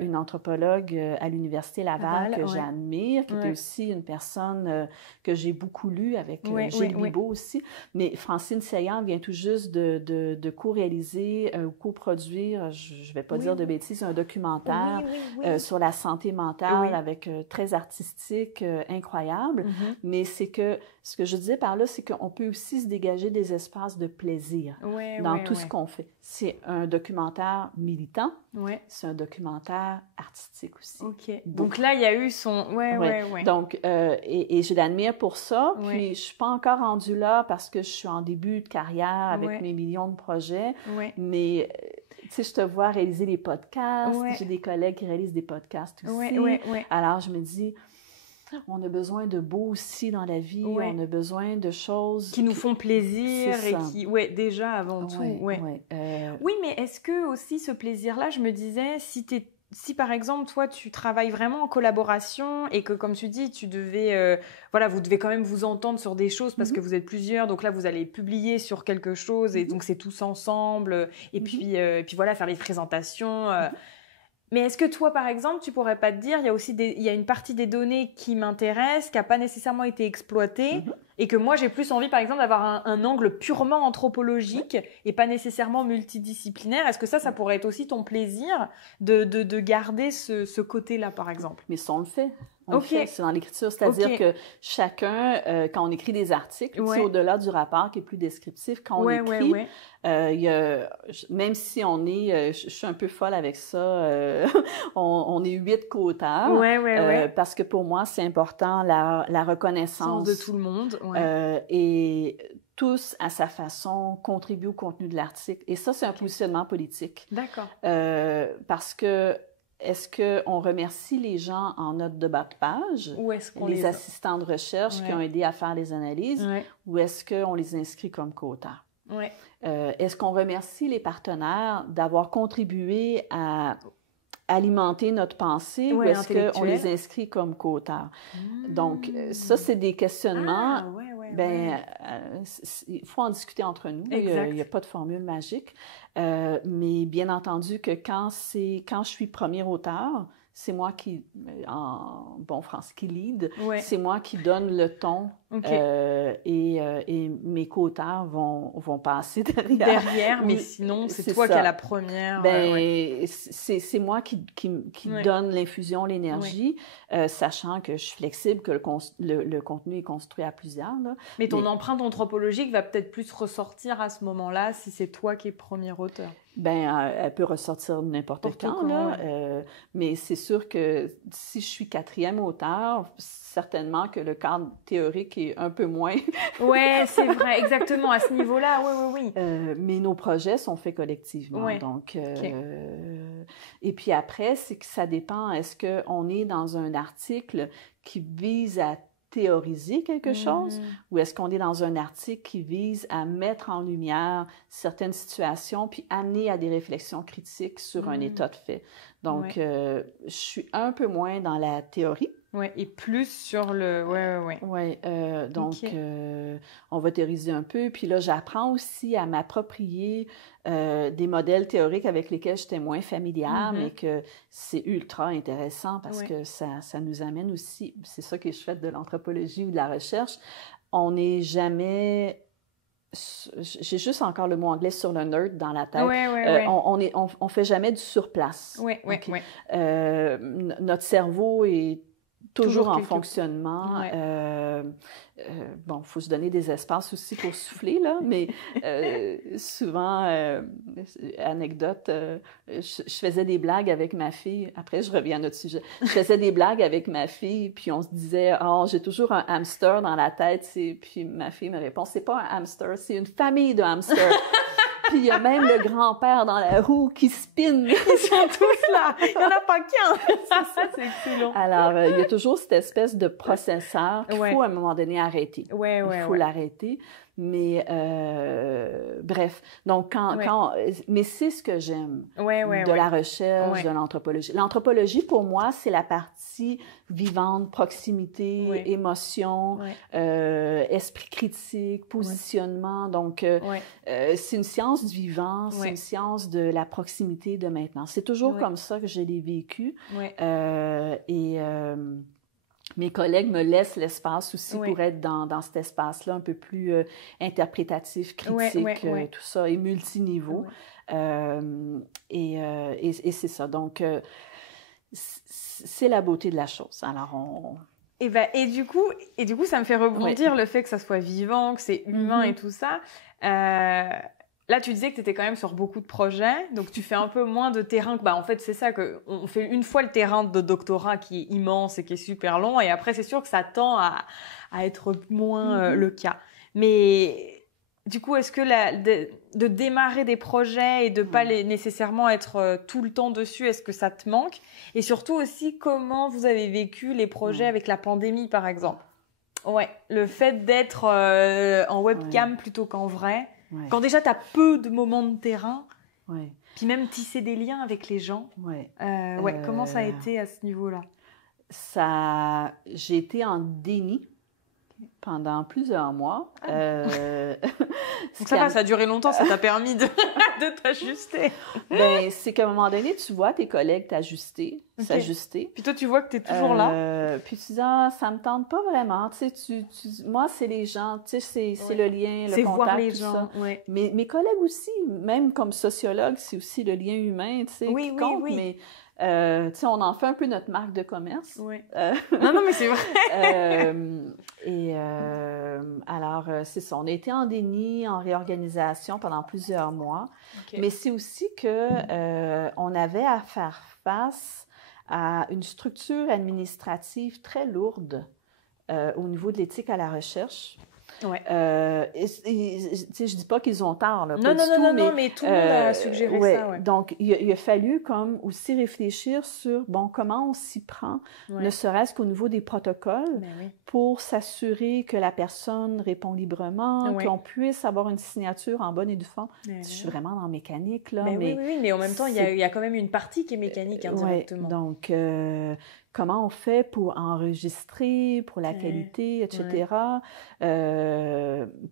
une anthropologue à l'Université Laval que j'admire, qui était aussi une personne que j'ai beaucoup lue avec Gilles Bibeau aussi. Mais Francine Saillant vient tout juste de co-réaliser ou coproduire, je ne vais pas dire de bêtises, un documentaire sur la santé mentale avec très artistique, incroyable. Mais c'est que, ce que je disais par là, c'est qu'on peut aussi se dégager des espaces de plaisir dans tout ce qu'on fait. C'est un documentaire militant, c'est un documentaire artistique aussi. Donc là, il y a eu son... Donc, et je l'admire pour ça, puis je ne suis pas encore rendue là parce que je suis en début de carrière avec mes millions de projets, mais... Tu sais, je te vois réaliser des podcasts, j'ai des collègues qui réalisent des podcasts aussi. Alors, je me dis... On a besoin de beau aussi dans la vie, on a besoin de choses... Qui nous font plaisir et qui... déjà avant tout. Oui, mais est-ce que aussi ce plaisir-là, je me disais, si par exemple, toi, tu travailles vraiment en collaboration et que, comme tu dis, tu devais... vous devez quand même vous entendre sur des choses parce que vous êtes plusieurs. Donc là, vous allez publier sur quelque chose et donc c'est tous ensemble. Et puis voilà, faire les présentations... Mais est-ce que toi, par exemple, tu pourrais pas te dire, il y a une partie des données qui m'intéresse, qui n'a pas nécessairement été exploitée, et que moi, j'ai plus envie, par exemple, d'avoir un angle purement anthropologique et pas nécessairement multidisciplinaire. Est-ce que ça pourrait être aussi ton plaisir de garder ce côté-là, par exemple? Mais ça, on le fait. On le fait, c'est dans l'écriture. C'est-à-dire que chacun, quand on écrit des articles, au-delà du rapport qui est plus descriptif, quand on écrit, il y a, même si on est, je suis un peu folle avec ça, on est 8 co-auteurs, parce que pour moi, c'est important la reconnaissance de tout le monde. Et tous, à sa façon, contribuent au contenu de l'article. Et ça, c'est un positionnement politique. D'accord. Parce que est-ce qu'on remercie les gens en note de bas de page, ou est-ce qu'on les assistants de recherche qui ont aidé à faire les analyses, ou est-ce qu'on les inscrit comme co-auteurs? Est-ce qu'on remercie les partenaires d'avoir contribué à alimenter notre pensée, ou est-ce qu'on les inscrit comme co-auteurs? Donc, ça, c'est des questionnements. Il faut en discuter entre nous. Il n'y a pas de formule magique. Mais bien entendu que quand je suis premier auteur, c'est moi qui, en bon français, qui lead, c'est moi qui donne le ton et mes co-auteurs vont passer derrière. Mais sinon, c'est toi qui as la première. C'est moi qui donne l'infusion, l'énergie, sachant que je suis flexible, que le contenu est construit à plusieurs. Là. Mais ton empreinte anthropologique va peut-être plus ressortir à ce moment-là si c'est toi qui es premier auteur. Elle peut ressortir n'importe quand, là. Mais c'est sûr que si je suis quatrième auteur, certainement que le cadre théorique est un peu moins. Oui, c'est vrai, exactement, à ce niveau-là, oui. Mais nos projets sont faits collectivement, donc... Et puis après, c'est que ça dépend, est-ce qu'on est dans un article qui vise à théoriser quelque chose, ou est-ce qu'on est dans un article qui vise à mettre en lumière certaines situations puis amener à des réflexions critiques sur un état de fait. Donc, je suis un peu moins dans la théorie. Oui, et plus sur le... Donc, on va théoriser un peu. Puis là, j'apprends aussi à m'approprier des modèles théoriques avec lesquels j'étais moins familière, mais que c'est ultra intéressant parce que ça nous amène aussi... C'est ça que je fais de l'anthropologie ou de la recherche. On n'est jamais... J'ai juste encore le mot anglais sur le nerd dans la tête. On fait jamais du surplace. Notre cerveau est toujours en fonctionnement. Faut se donner des espaces aussi pour souffler, là, mais souvent, anecdote, je faisais des blagues avec ma fille. Après, je reviens à notre sujet. Je faisais des blagues avec ma fille, puis on se disait, j'ai toujours un hamster dans la tête. Puis ma fille me répond, c'est pas un hamster, c'est une famille de hamsters. Puis il y a même le grand-père dans la roue qui spinne. Ils sont tous là. Il n'y en a pas qu'un. C'est excellent. Alors, il y a toujours cette espèce de processeur qu'il faut à un moment donné arrêter. Il faut l'arrêter. Mais bref, donc mais c'est ce que j'aime de la recherche, de l'anthropologie. L'anthropologie, pour moi, c'est la partie vivante, proximité, émotion, esprit critique, positionnement. Donc, c'est une science du vivant, c'est une science de la proximité de maintenant. C'est toujours comme ça que je l'ai vécu. Mes collègues me laissent l'espace aussi pour être dans cet espace-là un peu plus interprétatif, critique, tout ça, et multiniveau. Et c'est ça. Donc, c'est la beauté de la chose. Alors, Et du coup, ça me fait rebondir le fait que ça soit vivant, que c'est humain et tout ça. Là, tu disais que tu étais quand même sur beaucoup de projets, donc tu fais un peu moins de terrain. En fait, c'est ça qu'on fait une fois le terrain de doctorat qui est immense et qui est super long, et après, c'est sûr que ça tend à être moins le cas. Mais du coup, est-ce que de démarrer des projets et de pas nécessairement être tout le temps dessus, est-ce que ça te manque? Et surtout aussi, comment vous avez vécu les projets avec la pandémie, par exemple? Le fait d'être en webcam plutôt qu'en vrai. Quand déjà, tu as peu de moments de terrain, puis même tisser des liens avec les gens. Comment ça a été à ce niveau-là? J'ai été en déni pendant plusieurs mois. Donc ça va, ça a duré longtemps, ça t'a permis de t'ajuster. Ben, c'est qu'à un moment donné, tu vois tes collègues s'ajuster. Puis toi, tu vois que tu es toujours là. Puis tu dis, ah, ça me tente pas vraiment. Tu sais, moi, c'est les gens, tu sais, c'est le lien, le contact, voir les tout gens. ça. Ouais. Mais mes collègues aussi, même comme sociologue, c'est aussi le lien humain, tu sais, qui compte. Mais tu sais, on en fait un peu notre marque de commerce. Oui. Non, mais c'est vrai. Alors, c'est ça. On a été en déni, en réorganisation pendant plusieurs mois. Okay. Mais c'est aussi que on avait à faire face à une structure administrative très lourde au niveau de l'éthique à la recherche. Ouais. Je dis pas qu'ils ont tort, là, non, mais tout le monde a suggéré ça. Ouais. Donc, il a fallu comme aussi réfléchir sur, bon, comment on s'y prend, ne serait-ce qu'au niveau des protocoles, pour s'assurer que la personne répond librement, qu'on puisse avoir une signature en bonne et due forme. Je suis vraiment dans la mécanique, là. Mais en même temps, il y a quand même une partie qui est mécanique indirectement. Donc, comment on fait pour enregistrer, pour la qualité, etc.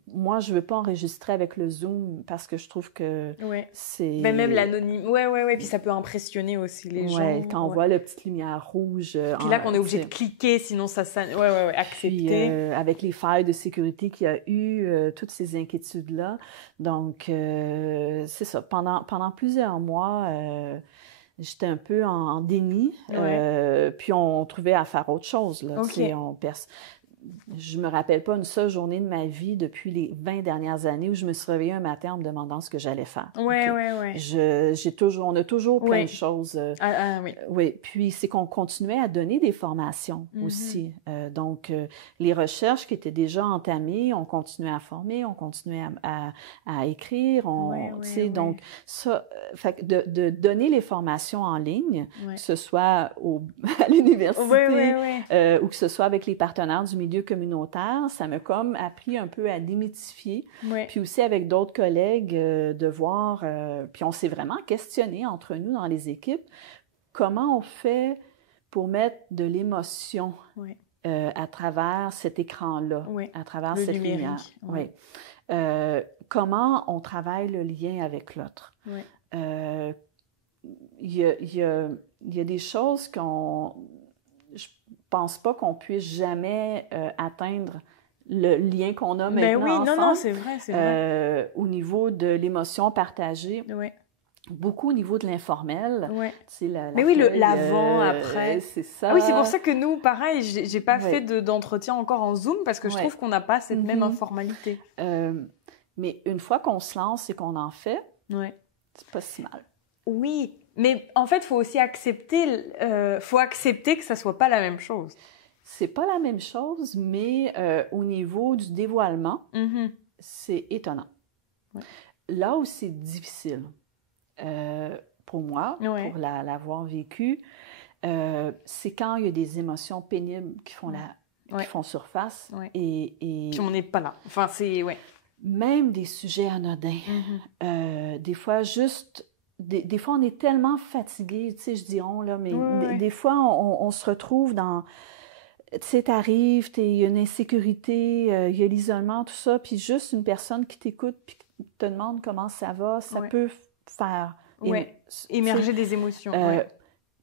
Moi, je ne veux pas enregistrer avec le Zoom parce que je trouve que c'est... Mais même l'anonyme. Ouais. Puis ça peut impressionner aussi les gens. Quand on voit la petite lumière rouge. Puis là, qu'on est obligé de cliquer, sinon ça... accepter. Puis, avec les failles de sécurité qu'il y a eu, toutes ces inquiétudes-là. Donc, c'est ça. Pendant plusieurs mois... j'étais un peu en déni, puis on trouvait à faire autre chose. Là, je me rappelle pas une seule journée de ma vie depuis les 20 dernières années où je me suis réveillée un matin en me demandant ce que j'allais faire. On a toujours plein de choses. Oui, puis c'est qu'on continuait à donner des formations aussi. Donc, les recherches qui étaient déjà entamées, on continuait à former, on continuait à écrire. Donc, ça, fait que de donner les formations en ligne, que ce soit à l'université ou que ce soit avec les partenaires du milieu communautaire, ça m'a comme appris un peu à démythifier. Puis aussi avec d'autres collègues, de voir, puis on s'est vraiment questionné entre nous dans les équipes, comment on fait pour mettre de l'émotion à travers cet écran-là, à travers cette lumière. Comment on travaille le lien avec l'autre. Il y a des choses je pense pas qu'on puisse jamais atteindre le lien qu'on a maintenant ensemble. Non, c'est vrai. Au niveau de l'émotion partagée, beaucoup au niveau de l'informel. L'avant, après. C'est ça. Ah oui, c'est pour ça que nous, pareil, j'ai pas fait d'entretien encore en Zoom parce que je trouve qu'on n'a pas cette même informalité. Mais une fois qu'on se lance et qu'on en fait, c'est pas si mal. Oui, mais en fait, il faut aussi accepter que ça soit pas la même chose. C'est pas la même chose, mais au niveau du dévoilement, c'est étonnant. Là où c'est difficile, pour moi, pour l'avoir vécu, c'est quand il y a des émotions pénibles qui font surface. Et puis on n'est pas là. Enfin, c'est... Même des sujets anodins. Des fois, juste... Des fois, on est tellement fatigué, tu sais, je dis on, là, mais des fois, on se retrouve dans... Tu sais, t'arrives, il y a une insécurité, il y a l'isolement, tout ça, puis juste une personne qui t'écoute puis qui te demande comment ça va, ça peut faire... émerger des émotions.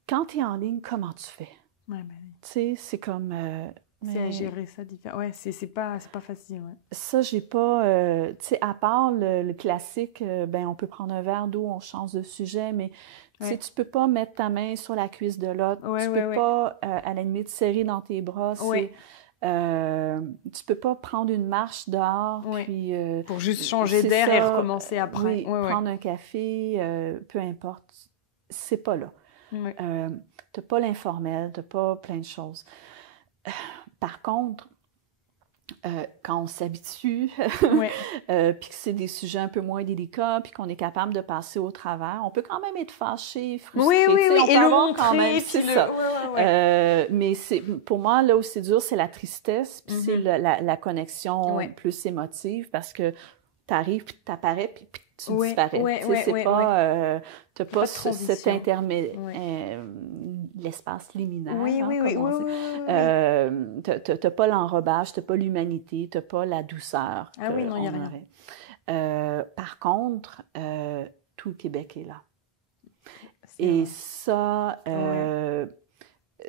Quand tu es en ligne, comment tu fais? Tu sais, c'est comme... c'est à gérer ça différemment. C'est pas facile. Ça, j'ai pas... tu sais, à part le classique, on peut prendre un verre d'eau, on change de sujet, mais tu peux pas mettre ta main sur la cuisse de l'autre. Tu peux pas, à la limite, serrer dans tes bras. Tu peux pas prendre une marche dehors, puis... pour juste changer d'air et recommencer après. Prendre un café, peu importe. C'est pas là. T'as pas l'informel, t'as pas plein de choses. Par contre, quand on s'habitue, puis que c'est des sujets un peu moins délicats, puis qu'on est capable de passer au travers, on peut quand même être fâché, frustré. On peut et le montrer, quand même, c'est ça. Mais pour moi, là où c'est dur, c'est la tristesse, puis c'est la connexion plus émotive, parce que t'arrives, puis t'apparais, puis tu disparais. C'est pas... tu n'as pas cet intermédiaire, l'espace liminaire. Oui. Tu n'as pas l'enrobage, tu n'as pas l'humanité, tu n'as pas la douceur. Ah oui, non, il n'y a rien. Par contre, tout le Québec est là. Et ça,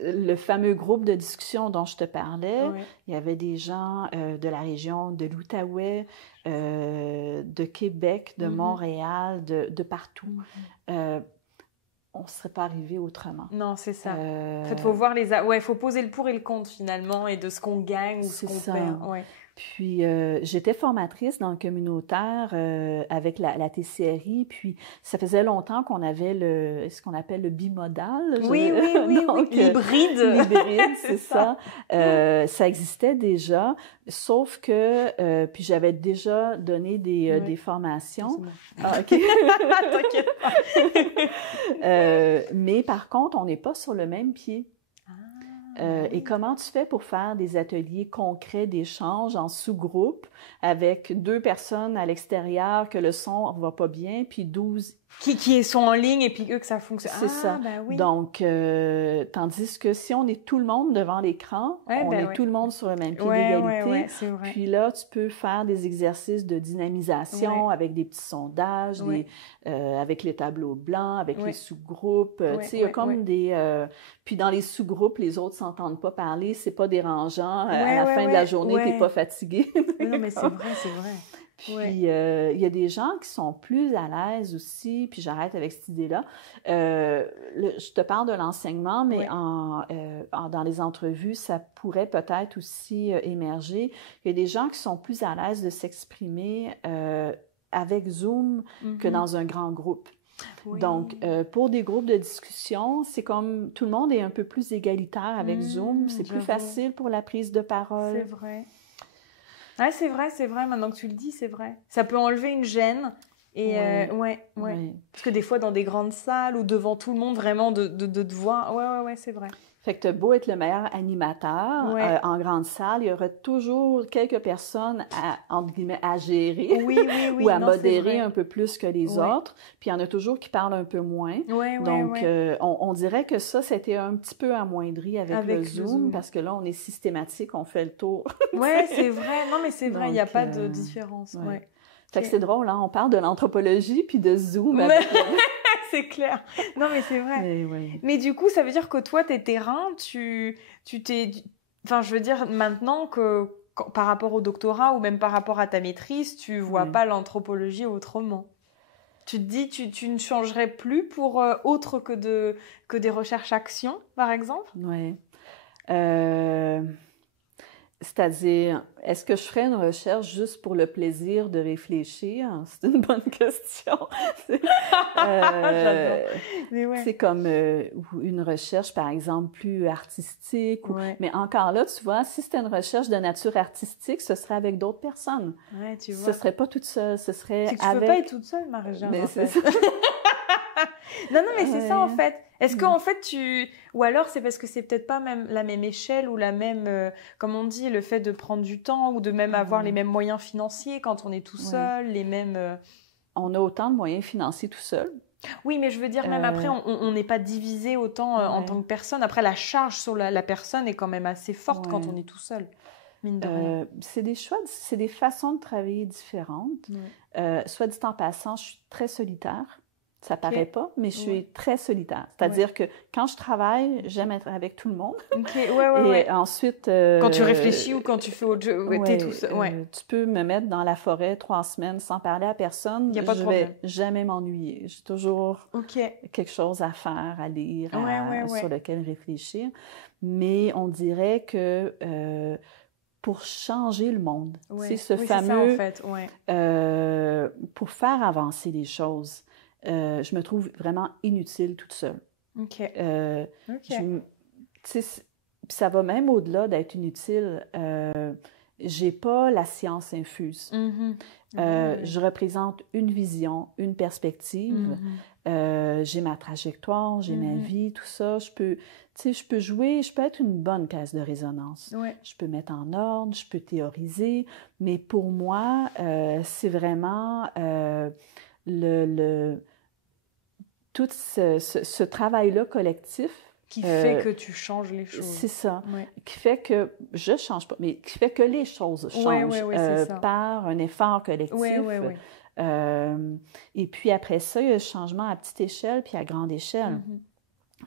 le fameux groupe de discussion dont je te parlais, il y avait des gens de la région de l'Outaouais, de Québec, de Montréal, de partout. On ne serait pas arrivé autrement. Non, c'est ça. En fait, il faut voir faut poser le pour et le contre finalement, et de ce qu'on gagne ou ce qu'on perd. Ouais. Puis, j'étais formatrice dans le communautaire avec la TCRI, puis ça faisait longtemps qu'on avait ce qu'on appelle le bimodal. Oui. Donc, l'hybride. L'hybride, c'est ça. Ça existait déjà, sauf que, puis j'avais déjà donné des formations. Ah, OK. T'inquiète pas. Mais par contre, on n'est pas sur le même pied. Et comment tu fais pour faire des ateliers concrets d'échange en sous-groupe avec 2 personnes à l'extérieur que le son ne va pas bien, puis 12... Qui sont en ligne et puis eux que ça fonctionne. C'est ça. Ben oui. Donc, tandis que si on est tout le monde devant l'écran, on est tout le monde sur le même pied d'égalité. C'est vrai. Puis là, tu peux faire des exercices de dynamisation avec des petits sondages, avec les tableaux blancs, avec les sous-groupes. Tu sais, il y a comme des... Puis dans les sous-groupes, les autres s'entendent pas parler, c'est pas dérangeant. À la fin de la journée, t'es pas fatigué. Non, mais c'est vrai. Puis, il y a des gens qui sont plus à l'aise aussi, puis j'arrête avec cette idée-là. Je te parle de l'enseignement, mais dans les entrevues, ça pourrait peut-être aussi émerger. Il y a des gens qui sont plus à l'aise de s'exprimer avec Zoom que dans un grand groupe. Oui. Donc, pour des groupes de discussion, c'est comme tout le monde est un peu plus égalitaire avec Zoom. C'est plus facile pour la prise de parole. C'est vrai. Ouais, c'est vrai. Maintenant que tu le dis, c'est vrai. Ça peut enlever une gêne. Et Parce que des fois, dans des grandes salles ou devant tout le monde, vraiment de te voir. Ouais, c'est vrai. Fait que t'as beau être le meilleur animateur, en grande salle, il y aura toujours quelques personnes entre guillemets, à gérer ou à modérer un peu plus que les autres. Puis il y en a toujours qui parlent un peu moins. Donc, on dirait que ça, c'était un petit peu amoindri avec le Zoom, parce que là, on est systématique, on fait le tour. Oui, c'est vrai. Non, mais c'est vrai, il n'y a pas de différence. Fait que c'est drôle, hein? On parle de l'anthropologie puis de Zoom. C'est clair. Non, mais c'est vrai. Mais du coup, ça veut dire que toi, tes terrains, tu t'es... Enfin, je veux dire, maintenant que par rapport au doctorat ou même par rapport à ta maîtrise, tu vois pas l'anthropologie autrement. Tu te dis, tu ne changerais plus pour autre que des recherches-actions, par exemple? Oui. C'est-à-dire, est-ce que je ferais une recherche juste pour le plaisir de réfléchir? C'est une bonne question. C'est comme une recherche, par exemple, plus artistique. Mais encore là, tu vois, si c'était une recherche de nature artistique, ce serait avec d'autres personnes. Ouais, tu vois. Ce serait pas toute seule, ce serait avec... Tu ne peux pas être toute seule, Marie-Jeanne, en fait. Non, mais c'est ça, en fait. Est-ce qu'en fait, Ou alors, c'est parce que c'est peut-être pas même la même échelle ou la même... comme on dit, le fait de prendre du temps ou de même avoir les mêmes moyens financiers quand on est tout seul, les mêmes... On a autant de moyens financiers tout seul. Oui, mais je veux dire, même après, on n'est pas divisé autant en tant que personne. Après, la charge sur la personne est quand même assez forte quand on est tout seul. Mine de rien. C'est des choix, c'est des façons de travailler différentes. Soit dit en passant, je suis très solitaire. Ça paraît pas, mais je suis très solitaire. C'est-à-dire que quand je travaille, j'aime être avec tout le monde. Et ensuite... quand tu réfléchis ou quand tu fais autre chose, t'es tout seul. Tu peux me mettre dans la forêt 3 semaines sans parler à personne. Il n'y a pas de problème. Je vais jamais m'ennuyer. J'ai toujours quelque chose à faire, à lire, sur lequel réfléchir. Mais on dirait que... pour changer le monde, c'est ce fameux... C'est ça, en fait. Pour faire avancer les choses... je me trouve vraiment inutile toute seule. Ça va même au-delà d'être inutile. J'ai pas la science infuse. Je représente une vision, une perspective. J'ai ma trajectoire, j'ai ma vie, tout ça. Je peux jouer, je peux être une bonne caisse de résonance. Je peux mettre en ordre, je peux théoriser. Mais pour moi, c'est vraiment... tout ce travail-là collectif. Qui fait que tu changes les choses. C'est ça. Ouais. Qui fait que je change pas, mais qui fait que les choses changent par un effort collectif. Oui. Et puis après ça, il y a le changement à petite échelle puis à grande échelle.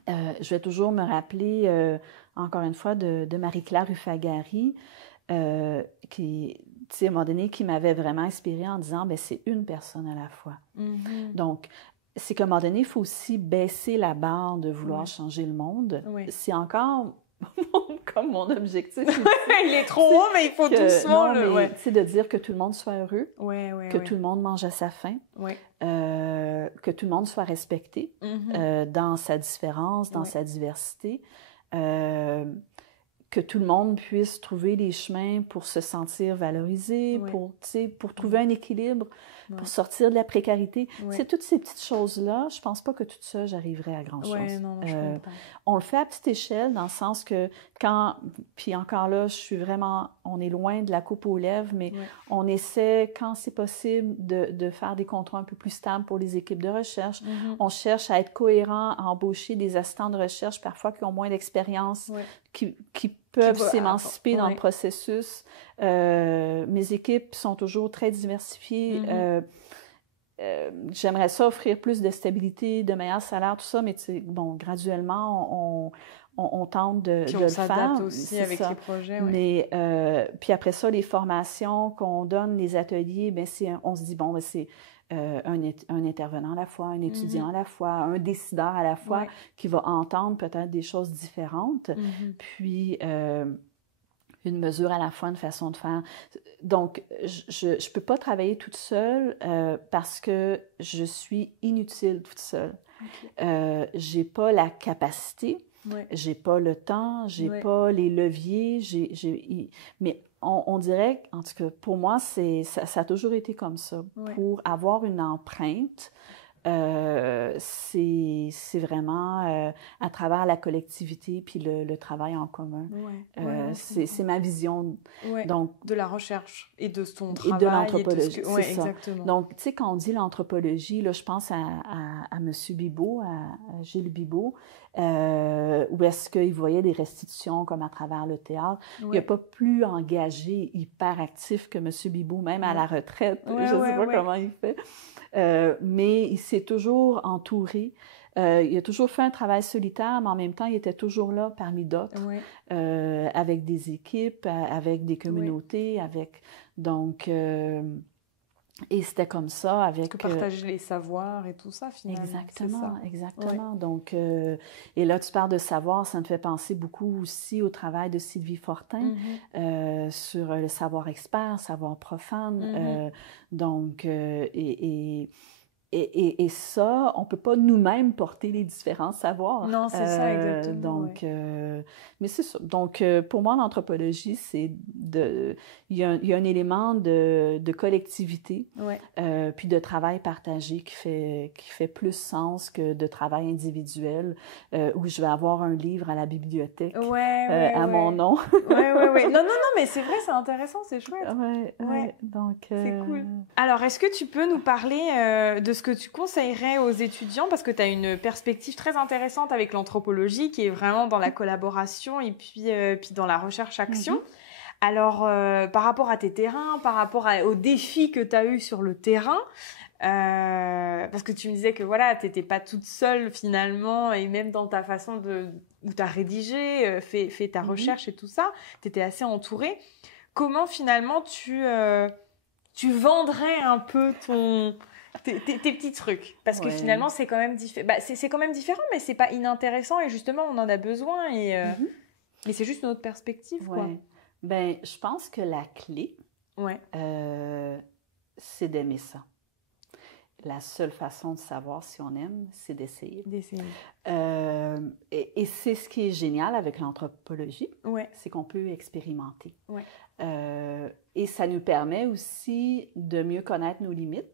Je vais toujours me rappeler, encore une fois, de Marie-Claire Ruffagari, qui, tu sais, à un moment donné, qui m'avait vraiment inspirée en disant, bien, c'est une personne à la fois. Donc, c'est qu'à un moment donné, il faut aussi baisser la barre de vouloir changer le monde. C'est encore comme mon objectif. Il est trop haut, mais il faut doucement de dire que tout le monde soit heureux, que tout le monde mange à sa faim, que tout le monde soit respecté dans sa différence, dans sa diversité, que tout le monde puisse trouver des chemins pour se sentir valorisé, pour trouver un équilibre, pour sortir de la précarité. C'est toutes ces petites choses-là. Je pense pas que toute seule, j'arriverais à grand-chose. On le fait à petite échelle, dans le sens que puis encore là, on est loin de la coupe aux lèvres, mais on essaie, quand c'est possible, de faire des contrats un peu plus stables pour les équipes de recherche. On cherche à être cohérent, à embaucher des assistants de recherche, parfois qui ont moins d'expérience, qui peuvent s'émanciper dans le processus. Mes équipes sont toujours très diversifiées. J'aimerais ça offrir plus de stabilité, de meilleurs salaires, tout ça, mais graduellement, on tente de le faire. On s'adapte aussi avec les projets. Mais puis après ça, les formations qu'on donne, les ateliers, on se dit, c'est un intervenant à la fois, un étudiant à la fois, un décideur à la fois qui va entendre peut-être des choses différentes, puis une mesure à la fois, une façon de faire. Donc, je ne peux pas travailler toute seule parce que je suis inutile toute seule. Je n'ai pas la capacité, je n'ai pas le temps, je n'ai pas les leviers, mais on dirait, en tout cas, pour moi, ça a toujours été comme ça. Pour avoir une empreinte, c'est vraiment à travers la collectivité puis le travail en commun. C'est ma vision. Donc, de la recherche et de ton travail. Et de l'anthropologie, c'est ça. Exactement. Donc, tu sais, quand on dit l'anthropologie, là, je pense à M. Bibeau, à Gilles Bibeau, où est-ce qu'il voyait des restitutions comme à travers le théâtre. Il n'est pas plus engagé, hyper actif que M. Bibeau, même à la retraite. Je ne sais pas comment il fait. Mais il s'est toujours entouré. Il a toujours fait un travail solitaire, mais en même temps, il était toujours là parmi d'autres, avec des équipes, avec des communautés, donc... et c'était comme ça avec... Que partager les savoirs et tout ça, finalement. Exactement. Donc, et là, tu parles de savoir, ça me fait penser beaucoup aussi au travail de Sylvie Fortin sur le savoir expert, savoir profane. Donc, et ça, on ne peut pas nous-mêmes porter les différents savoirs. Non, c'est ça, exactement. Donc, mais c'est ça. Donc, pour moi, l'anthropologie, il y a un élément de collectivité, puis de travail partagé qui fait plus sens que de travail individuel, où je vais avoir un livre à la bibliothèque à mon nom. Non, mais c'est vrai, c'est intéressant, c'est chouette. Donc, c'est cool. Alors, est-ce que tu peux nous parler de ce que tu conseillerais aux étudiants, parce que tu as une perspective très intéressante avec l'anthropologie qui est vraiment dans la collaboration et puis dans la recherche-action. Alors, par rapport à tes terrains, par rapport aux défis que tu as eus sur le terrain, parce que tu me disais que voilà, tu n'étais pas toute seule finalement, et même dans ta façon où tu as rédigé, fait ta recherche et tout ça, tu étais assez entourée. Comment finalement tu vendrais un peu tes petits trucs, parce que finalement c'est quand même c'est quand même différent, mais c'est pas inintéressant, et justement on en a besoin, mais c'est juste une autre perspective, quoi. Ben, je pense que la clé c'est d'aimer ça. La seule façon de savoir si on aime, c'est d'essayer. Et c'est ce qui est génial avec l'anthropologie, c'est qu'on peut expérimenter. Et ça nous permet aussi de mieux connaître nos limites.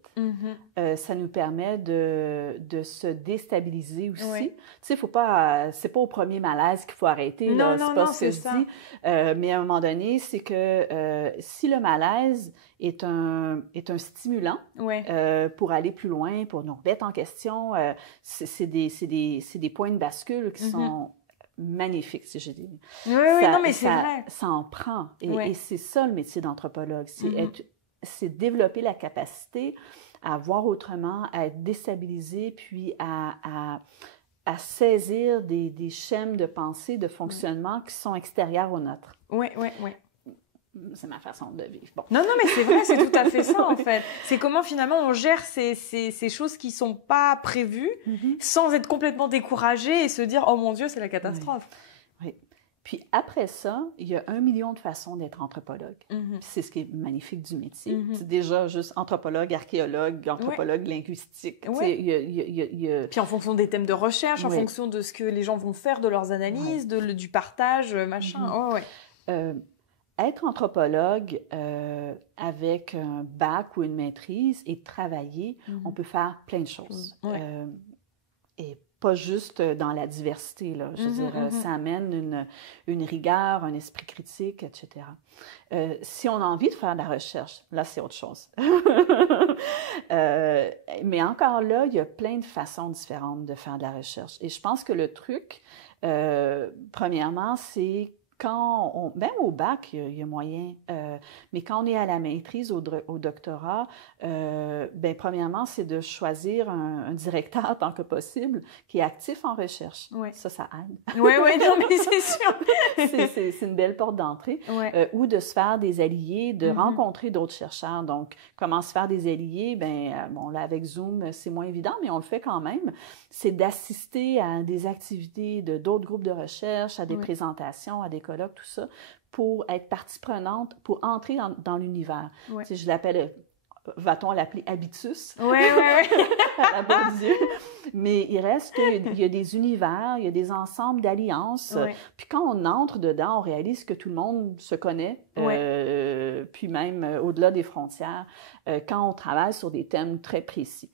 Ça nous permet de se déstabiliser aussi. Oui. Tu sais, c'est pas au premier malaise qu'il faut arrêter. Non, là. C'est non, pas non, ce que c'est je dis. Mais à un moment donné, c'est que si le malaise est un stimulant pour aller plus loin, pour nous remettre en question, c'est des points de bascule qui sont magnifiques, si je dis. Oui, non, mais c'est vrai. Ça en prend. Et c'est ça le métier d'anthropologue. C'est développer la capacité à voir autrement, à être déstabilisé, puis à saisir des schèmes de pensée, de fonctionnement qui sont extérieurs aux nôtres. Oui. C'est ma façon de vivre. Bon. Non, mais c'est vrai, c'est tout à fait ça, en fait. C'est comment, finalement, on gère ces choses qui sont pas prévues sans être complètement découragé et se dire « Oh mon Dieu, c'est la catastrophe ». Oui. Puis après ça, il y a 1 million de façons d'être anthropologue. C'est ce qui est magnifique du métier. C'est déjà juste anthropologue, archéologue, anthropologue linguistique. Puis en fonction des thèmes de recherche, en fonction de ce que les gens vont faire, de leurs analyses, du partage, machin. Être anthropologue avec un bac ou une maîtrise et travailler, on peut faire plein de choses. Et pas juste dans la diversité, là. Je veux dire, ça amène une rigueur, un esprit critique, etc. Si on a envie de faire de la recherche, là, c'est autre chose. Mais encore là, il y a plein de façons différentes de faire de la recherche. Et je pense que le truc, premièrement, c'est même au bac, il y a moyen, mais quand on est à la maîtrise, au doctorat, premièrement, c'est de choisir un directeur tant que possible qui est actif en recherche. Ça aide. Oui, non, mais c'est sûr. c'est une belle porte d'entrée. Ou de se faire des alliés, de rencontrer d'autres chercheurs. Donc, comment se faire des alliés? Là, avec Zoom, c'est moins évident, mais on le fait quand même. C'est d'assister à des activités de d'autres groupes de recherche, à des présentations, à des colloques, tout ça, pour être partie prenante, pour entrer dans l'univers. Tu sais, je l'appelle, va-t-on l'appeler habitus? Oui. À Bourdieu. Mais il reste qu'il y a des univers, il y a des ensembles d'alliances. Puis quand on entre dedans, on réalise que tout le monde se connaît, puis même au-delà des frontières, quand on travaille sur des thèmes très précis.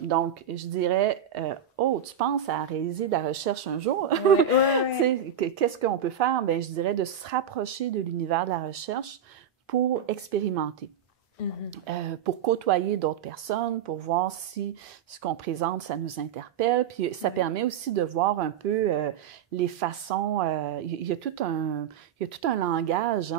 Donc, je dirais, tu penses à réaliser de la recherche un jour? Tu sais, qu'est-ce qu'on peut faire? Je dirais de se rapprocher de l'univers de la recherche pour expérimenter. Pour côtoyer d'autres personnes, pour voir si ce qu'on présente, ça nous interpelle. Puis ça permet aussi de voir un peu les façons... Il y a tout un langage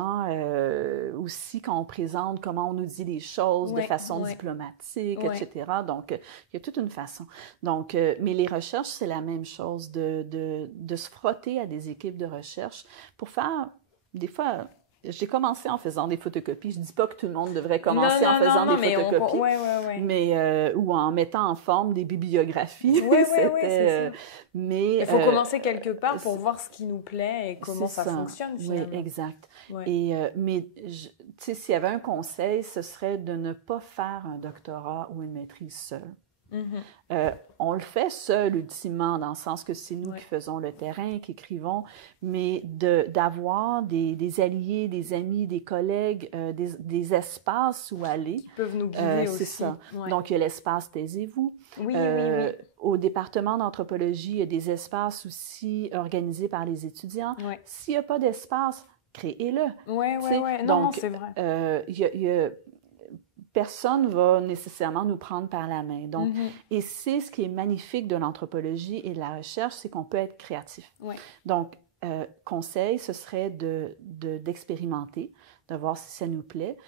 aussi quand on présente, comment on nous dit les choses de façon diplomatique, etc. Donc, il y a toute une façon. Donc, mais les recherches, c'est la même chose, de se frotter à des équipes de recherche pour faire, des fois... J'ai commencé en faisant des photocopies. Je ne dis pas que tout le monde devrait commencer en faisant des photocopies, mais ou en mettant en forme des bibliographies. Mais il faut commencer quelque part pour voir ce qui nous plaît et comment ça fonctionne finalement. Oui, exact. Et, mais tu sais, s'il y avait un conseil, ce serait de ne pas faire un doctorat ou une maîtrise seule. On le fait seul ultimement, dans le sens que c'est nous qui faisons le terrain, qui écrivons, mais d'avoir des alliés, des amis, des collègues, des espaces où aller. Qui peuvent nous guider aussi. C'est ça. Donc, il y a l'espace Taisez-vous. Oui. Au département d'anthropologie, il y a des espaces aussi organisés par les étudiants. S'il n'y a pas d'espace, créez-le. Non, c'est vrai. Personne ne va nécessairement nous prendre par la main. Donc, et c'est ce qui est magnifique de l'anthropologie et de la recherche, c'est qu'on peut être créatif. Donc, conseil, ce serait d'expérimenter, de voir si ça nous plaît.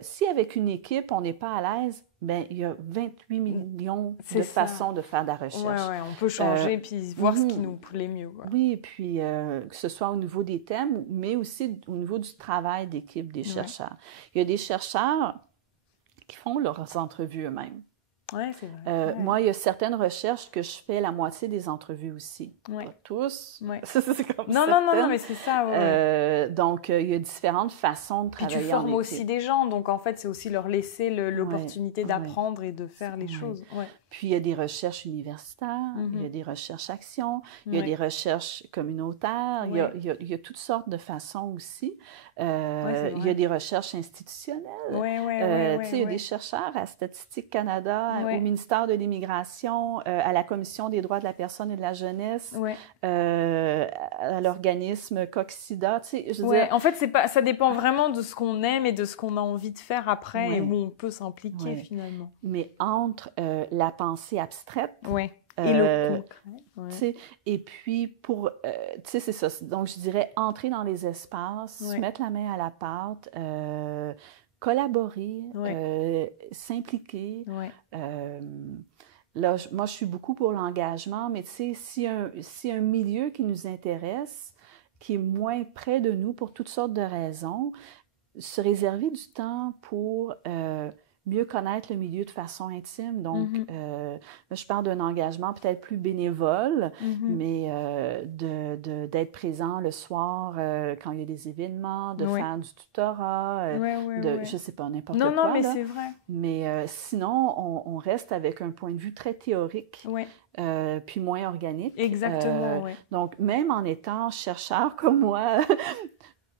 Si avec une équipe, on n'est pas à l'aise, il y a 28 millions de façons de faire de la recherche. On peut changer puis voir ce qui nous plaît mieux. Oui, puis que ce soit au niveau des thèmes, mais aussi au niveau du travail d'équipe des chercheurs. Il y a des chercheurs qui font leurs entrevues eux-mêmes. Ouais, c'est vrai. Moi, il y a certaines recherches que je fais la moitié des entrevues aussi. Ouais. Pas tous. Ouais. C'est comme non, mais c'est ça. Ouais. Donc, il y a différentes façons de travailler en équipe. Puis tu formes aussi des gens, donc en fait, c'est aussi leur laisser l'opportunité d'apprendre et de faire les choses. Ouais. Puis, il y a des recherches universitaires, il y a des recherches actions, il y a des recherches communautaires, il y a toutes sortes de façons aussi. Il y a des recherches institutionnelles. Il y a des chercheurs à Statistique Canada, au ministère de l'Immigration, à la Commission des droits de la personne et de la jeunesse, à l'organisme Coxida. En fait, ça dépend vraiment de ce qu'on aime et de ce qu'on a envie de faire après et où on peut s'impliquer finalement. Mais entre la pensée abstraite et le concret. Et puis, c'est ça. Donc, je dirais entrer dans les espaces, mettre la main à la pâte, collaborer, s'impliquer. Là, moi, je suis beaucoup pour l'engagement, mais tu sais, si un milieu qui nous intéresse, qui est moins près de nous pour toutes sortes de raisons, se réserver du temps pour mieux connaître le milieu de façon intime. Donc, là, je parle d'un engagement peut-être plus bénévole, mais d'être présent le soir quand il y a des événements, de faire du tutorat, je ne sais pas, n'importe quoi. Non, mais c'est vrai. Mais sinon, on reste avec un point de vue très théorique. Puis moins organique. Exactement, Donc, même en étant chercheur comme moi,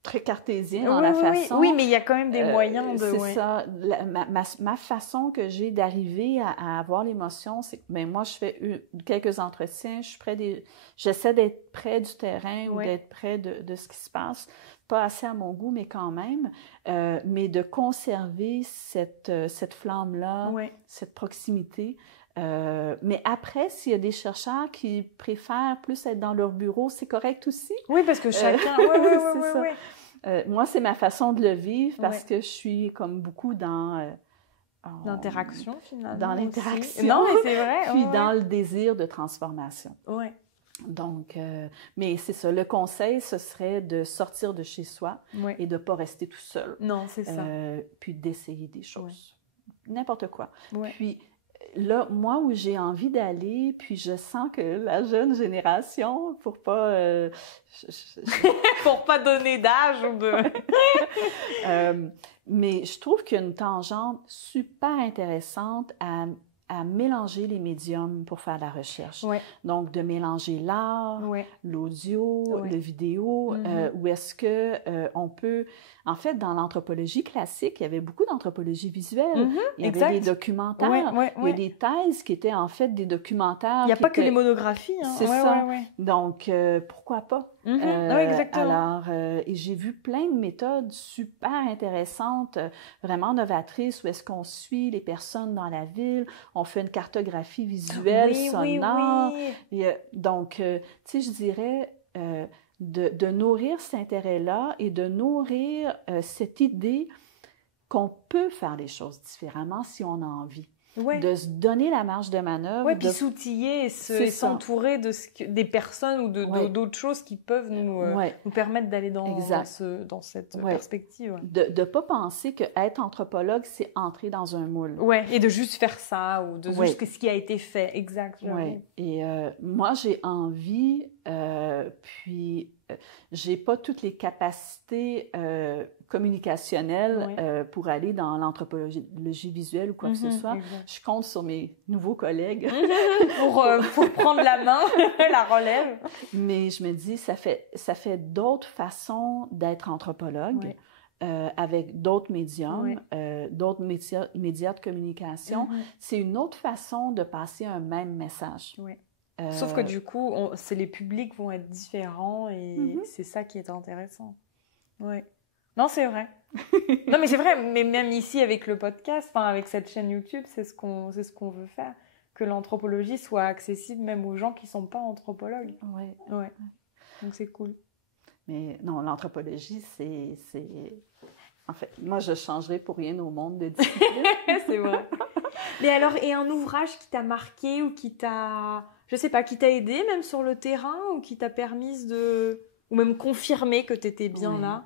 très cartésien dans la façon... Oui, mais il y a quand même des moyens de... C'est ça. Ma façon que j'ai d'arriver à avoir l'émotion, c'est que moi, je fais quelques entretiens, j'essaie d'être près du terrain ou d'être près de ce qui se passe. Pas assez à mon goût, mais quand même. Mais de conserver cette flamme-là, cette proximité. Mais après, s'il y a des chercheurs qui préfèrent plus être dans leur bureau, c'est correct aussi. Oui, parce que chacun... moi, c'est ma façon de le vivre parce que je suis comme beaucoup dans... l'interaction, finalement. Dans l'interaction. Non, mais c'est vrai. Puis dans le désir de transformation. Oui. Donc, mais c'est ça. Le conseil, ce serait de sortir de chez soi et de ne pas rester tout seul. Non, c'est ça. Puis d'essayer des choses. N'importe quoi. Puis... Là, moi, où j'ai envie d'aller, puis je sens que la jeune génération, pour pas... pour pas donner d'âge ou de... mais je trouve qu'il y a une tangente super intéressante à mélanger les médiums pour faire la recherche. Donc, de mélanger l'art, l'audio, le vidéo, où est-ce qu'on peut... En fait, dans l'anthropologie classique, il y avait beaucoup d'anthropologie visuelle. Il y avait des documentaires. Il y a des thèses qui étaient en fait des documentaires. Il n'y a pas que les monographies. C'est ça. Donc, pourquoi pas? Exactement. Alors, et j'ai vu plein de méthodes super intéressantes, vraiment novatrices, où est-ce qu'on suit les personnes dans la ville, on fait une cartographie visuelle, sonore. Donc, tu sais, je dirais... De nourrir cet intérêt-là et de nourrir cette idée qu'on peut faire les choses différemment si on a envie. De se donner la marge de manœuvre. Puis s'outiller et s'entourer des personnes ou d'autres choses qui peuvent nous permettre d'aller dans cette perspective. De ne pas penser qu'être anthropologue, c'est entrer dans un moule. Et de juste faire ça ou de juste ce qui a été fait. Exact. Et moi, j'ai envie, puis j'ai pas toutes les capacités communicationnelles pour aller dans l'anthropologie visuelle ou quoi que ce soit. Je compte sur mes nouveaux collègues pour prendre la main, la relève. Mais je me dis, ça fait d'autres façons d'être anthropologue. Avec d'autres médiums, d'autres médias de communication. C'est une autre façon de passer un même message. Sauf que du coup, les publics vont être différents et c'est ça qui est intéressant. Non, c'est vrai. Non, mais c'est vrai. Mais même ici, avec le podcast, avec cette chaîne YouTube, c'est ce qu'on veut faire. Que l'anthropologie soit accessible même aux gens qui ne sont pas anthropologues. Donc, c'est cool. Mais non, l'anthropologie, c'est... En fait, moi, je ne changerais pour rien au monde de discipline. C'est vrai. Mais alors, et un ouvrage qui t'a marqué ou qui t'a... Je sais pas, qui t'a aidé même sur le terrain ou qui t'a permis ou même confirmer que tu étais bien là?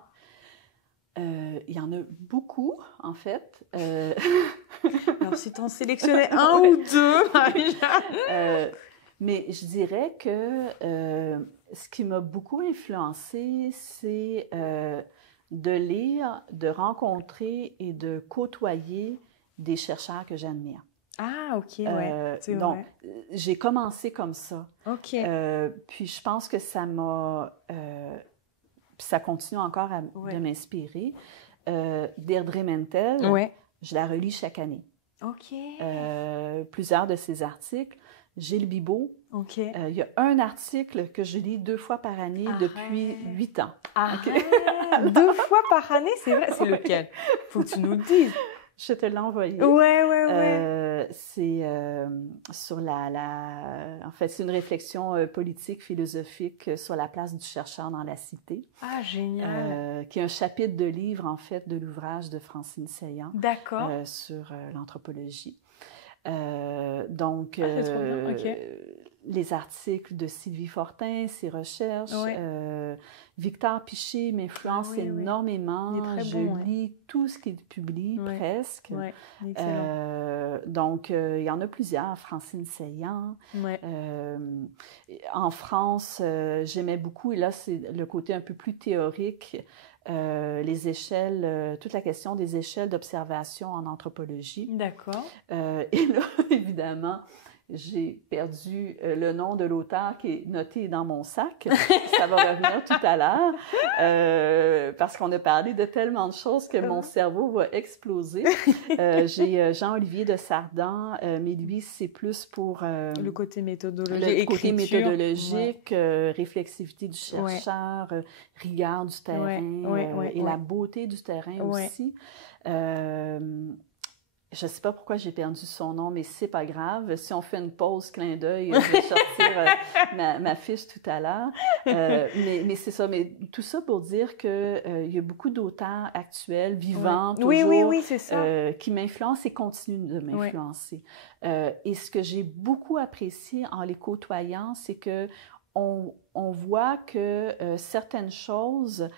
Il y en a beaucoup, en fait. Alors, si tu en sélectionnais un ou deux, Marie-Jeanne. Mais je dirais que ce qui m'a beaucoup influencée, c'est de lire, de rencontrer et de côtoyer des chercheurs que j'admire. Ah, OK, ouais, c'est donc, vrai. J'ai commencé comme ça. OK. Puis je pense que ça m'a... ça continue encore de m'inspirer. Deirdre Mentel, je la relis chaque année. OK. Plusieurs de ses articles. Gilles Bibeau. OK. Il y a un article que je lis 2 fois par année depuis 8 ans. Okay. 2 fois par année, c'est vrai? C'est lequel? Faut que tu nous le dises. Je te l'ai envoyé. Ouais. C'est sur en fait, c'est une réflexion politique, philosophique sur la place du chercheur dans la cité. Ah, génial! Qui est un chapitre de livre, en fait, de l'ouvrage de Francine Saillant. D'accord. Sur l'anthropologie. Donc, trop bien. OK. Les articles de Sylvie Fortin, ses recherches. Victor Piché m'influence énormément. Il est très Je lis tout ce qu'il publie, presque. Oui, excellent. Donc, il y en a plusieurs. Francine Saillant. En France, j'aimais beaucoup, et là, c'est le côté un peu plus théorique, les échelles, toute la question des échelles d'observation en anthropologie. D'accord. Et là, évidemment, j'ai perdu le nom de l'auteur qui est noté dans mon sac. Ça va revenir tout à l'heure, parce qu'on a parlé de tellement de choses que mon cerveau va exploser. J'ai Jean-Olivier de Sardan, mais lui, c'est plus pour... le côté méthodologique, le côté méthodologique, réflexivité du chercheur, rigueur du terrain, et la beauté du terrain aussi. Je ne sais pas pourquoi j'ai perdu son nom, mais c'est pas grave. Si on fait une pause clin d'œil, je vais sortir ma fiche tout à l'heure. Mais c'est ça. Mais tout ça pour dire qu'il y a beaucoup d'auteurs actuels, vivants, toujours, c'est ça. qui m'influencent et continuent de m'influencer. Et ce que j'ai beaucoup apprécié en les côtoyant, c'est que on voit que certaines choses...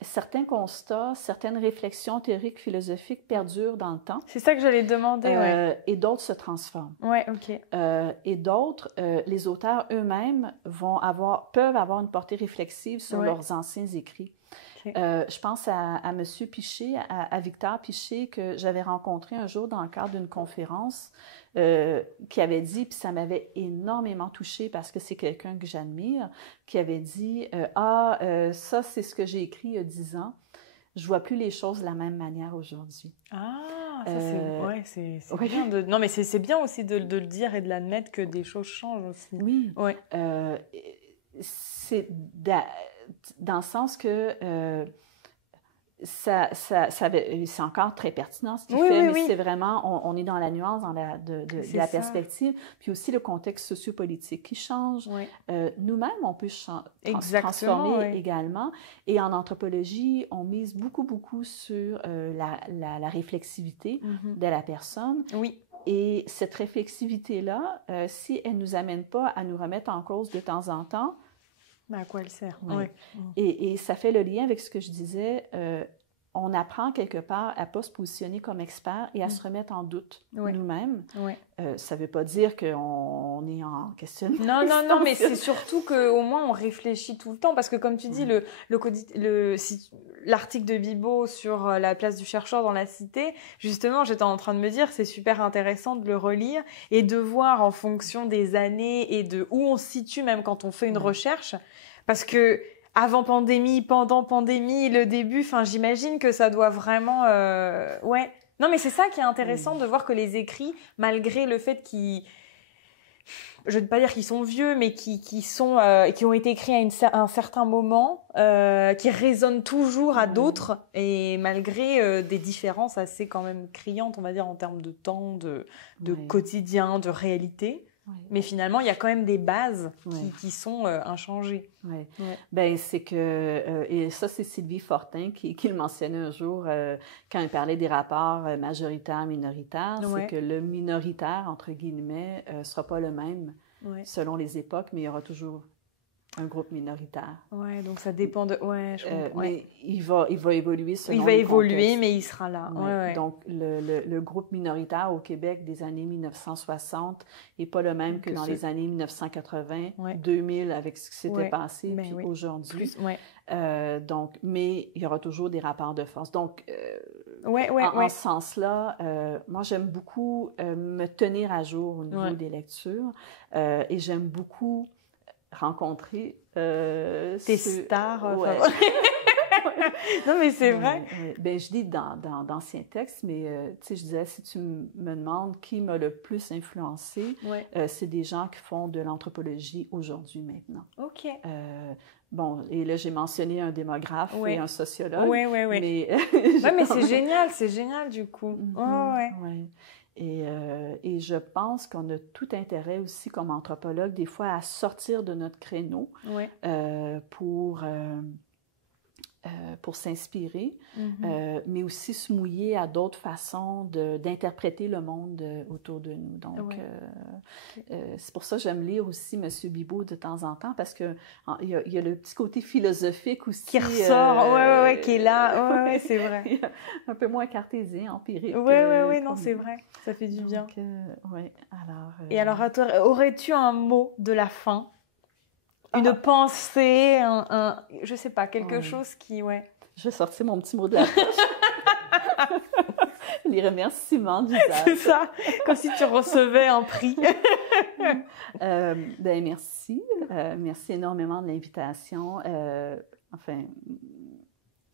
certains constats, certaines réflexions théoriques, philosophiques perdurent dans le temps. C'est ça que j'allais demander, et d'autres se transforment. OK. Et d'autres, les auteurs eux-mêmes peuvent avoir une portée réflexive sur leurs anciens écrits. Okay. Je pense à M. Piché, à Victor Piché, que j'avais rencontré un jour dans le cadre d'une conférence, qui avait dit, puis ça m'avait énormément touchée parce que c'est quelqu'un que j'admire, qui avait dit ça, c'est ce que j'ai écrit il y a 10 ans. Je vois plus les choses de la même manière aujourd'hui. Ah, ça c'est bien de... Non, mais c'est bien aussi de le dire et de l'admettre que des choses changent aussi. Oui. C'est dans le sens que c'est encore très pertinent ce qu'il fait, mais c'est vraiment, on est dans la nuance, dans de la perspective, puis aussi le contexte sociopolitique qui change. Nous-mêmes, on peut transformer également. Et en anthropologie, on mise beaucoup sur la réflexivité de la personne. Oui. Et cette réflexivité-là, si elle ne nous amène pas à nous remettre en cause de temps en temps, mais à quoi elle sert? Et ça fait le lien avec ce que je disais. On apprend quelque part à ne pas se positionner comme expert et à se remettre en doute nous-mêmes. Ça ne veut pas dire qu'on est en questionnement. Non, mais c'est surtout qu'au moins on réfléchit tout le temps. Parce que comme tu dis, l'article de Bibeau sur la place du chercheur dans la cité, justement, j'étais en train de me dire, c'est super intéressant de le relire et de voir en fonction des années et de où on se situe, même quand on fait une recherche. Parce que avant pandémie, pendant pandémie, le début, j'imagine que ça doit vraiment... Non, mais c'est ça qui est intéressant de voir que les écrits, malgré le fait qu'ils... Je ne veux pas dire qu'ils sont vieux, mais qui ont été écrits à un certain moment, qui résonnent toujours à d'autres, et malgré des différences assez quand même criantes, on va dire, en termes de temps, de quotidien, de réalité. Mais finalement, il y a quand même des bases qui sont inchangées. Ben, c'est que... et ça, c'est Sylvie Fortin qui le mentionnait un jour quand elle parlait des rapports majoritaires-minoritaires. C'est que le minoritaire, entre guillemets, ne sera pas le même selon les époques, mais il y aura toujours un groupe minoritaire. Ouais, donc ça dépend de... Ouais, je comprends. Mais il va évoluer selon Il va évoluer, contextes. mais il sera là. Ouais. Donc, le groupe minoritaire au Québec des années 1960 n'est pas le même que dans les années 1980, 2000, avec ce qui s'était passé, puis aujourd'hui. Donc, mais il y aura toujours des rapports de force. Donc, en ce sens-là, moi, j'aime beaucoup me tenir à jour au niveau des lectures et j'aime beaucoup rencontrer tes stars. Non, mais c'est vrai. Ben, je dis dans d'anciens textes, mais tu sais, je disais, si tu me demandes qui m'a le plus influencé, c'est des gens qui font de l'anthropologie aujourd'hui, maintenant. OK. Bon, et là, j'ai mentionné un démographe et un sociologue. Oui. Mais, mais c'est génial du coup. Et je pense qu'on a tout intérêt aussi, comme anthropologue, des fois, à sortir de notre créneau pour s'inspirer, mais aussi se mouiller à d'autres façons d'interpréter le monde autour de nous. Donc, c'est pour ça que j'aime lire aussi M. Bibot de temps en temps, parce qu'il y a le petit côté philosophique aussi. Qui ressort, qui est là. Oui, c'est vrai. Un peu moins cartésien, empirique. Oui, non, c'est vrai. Ça fait du bien. Et alors, aurais-tu un mot de la fin? Une pensée, je sais pas, quelque chose qui, Je vais sortir mon petit mot de la poche. Les remerciements d'usage. C'est ça, comme si tu recevais un prix. Ben merci. Merci énormément de l'invitation. Enfin,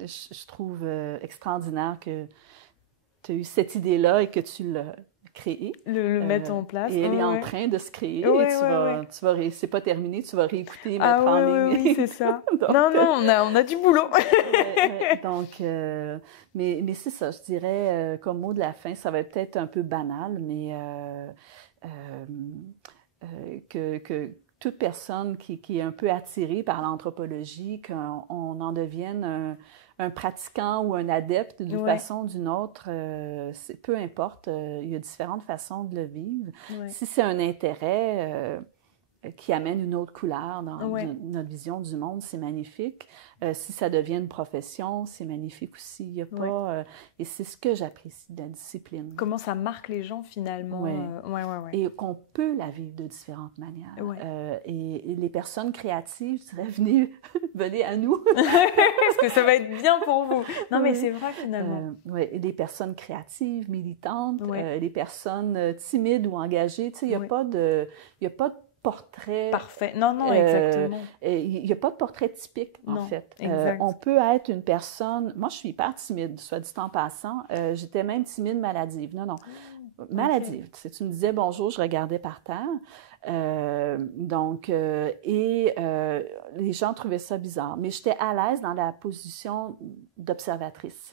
je trouve extraordinaire que tu as eu cette idée-là et que tu l'as créée. Le mettre en place. Et elle est en train de se créer. C'est pas terminé, tu vas réécouter, mettre en ligne. Oui, c'est ça. Donc, on a du boulot. Donc, mais c'est ça, je dirais, comme mot de la fin, ça va être peut-être un peu banal, mais que toute personne qui est un peu attirée par l'anthropologie, qu'on en devienne un pratiquant ou un adepte d'une façon ou d'une autre, peu importe, il y a différentes façons de le vivre. Si c'est un intérêt qui amène une autre couleur dans notre vision du monde, c'est magnifique. Si ça devient une profession, c'est magnifique aussi. Il y a pas, et c'est ce que j'apprécie de la discipline. Comment ça marque les gens finalement. Et qu'on peut la vivre de différentes manières. Et les personnes créatives, je dirais, venez à nous. Parce que ça va être bien pour vous. Non, mais c'est vrai finalement. Et des personnes créatives, militantes, des personnes timides ou engagées. Tu sais, il n'y a pas de portrait... Parfait. Non, exactement. Il n'y a pas de portrait typique, en fait. On peut être une personne... Moi, je suis hyper timide, soit dit en passant. J'étais même timide maladive. Non. Maladive. Tu sais, tu me disais bonjour, je regardais par terre. Les gens trouvaient ça bizarre. Mais j'étais à l'aise dans la position d'observatrice.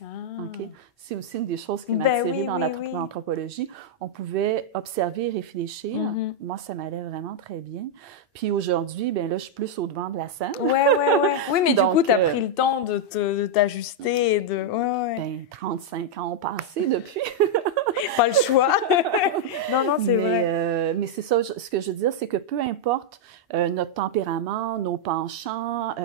C'est aussi une des choses qui m'a attirée dans l'anthropologie. On pouvait observer et réfléchir. Moi, ça m'allait vraiment très bien. Puis aujourd'hui, là, je suis plus au devant de la scène. Oui, mais donc, du coup, tu as pris le temps de t'ajuster et de... 35 ans ont passé depuis. Pas le choix. Non, c'est vrai. Mais c'est ça, ce que je veux dire, c'est que peu importe notre tempérament, nos penchants,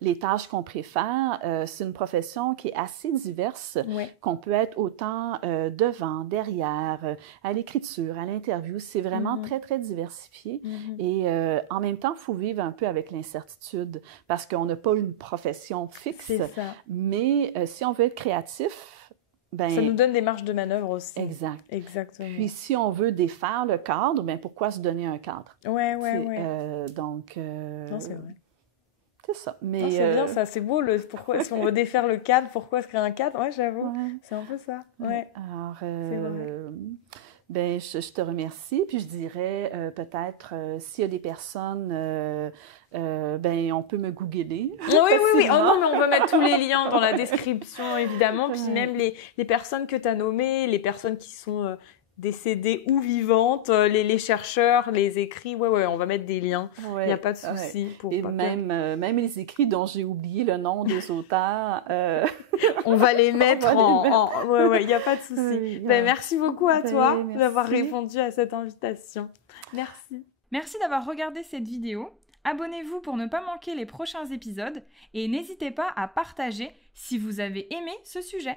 les tâches qu'on préfère, c'est une profession qui est assez diverse, qu'on peut être autant devant, derrière, à l'écriture, à l'interview. C'est vraiment très, très diversifié. Et en même temps, il faut vivre un peu avec l'incertitude parce qu'on n'a pas une profession fixe. C'est ça. Mais si on veut être créatif, ça nous donne des marges de manœuvre aussi. Exact. Exactement. Puis, si on veut défaire le cadre, pourquoi se donner un cadre? Donc... Non, c'est vrai. C'est ça. Mais c'est bien ça, c'est beau. Pourquoi, si on veut défaire le cadre, pourquoi se créer un cadre? J'avoue. C'est un peu ça. Alors, c'est vrai. Je te remercie. Puis je dirais peut-être s'il y a des personnes, on peut me googler. Oui. Oh non, mais on va mettre tous les liens dans la description, évidemment. Puis même les personnes que tu as nommées, les personnes qui sont décédées ou vivantes, les chercheurs, les écrits. On va mettre des liens. Il n'y a pas de souci. Et même les écrits dont j'ai oublié le nom des auteurs. On va les mettre il n'y a pas de souci. Merci beaucoup à toi d'avoir répondu à cette invitation. Merci. Merci d'avoir regardé cette vidéo. Abonnez-vous pour ne pas manquer les prochains épisodes et n'hésitez pas à partager si vous avez aimé ce sujet.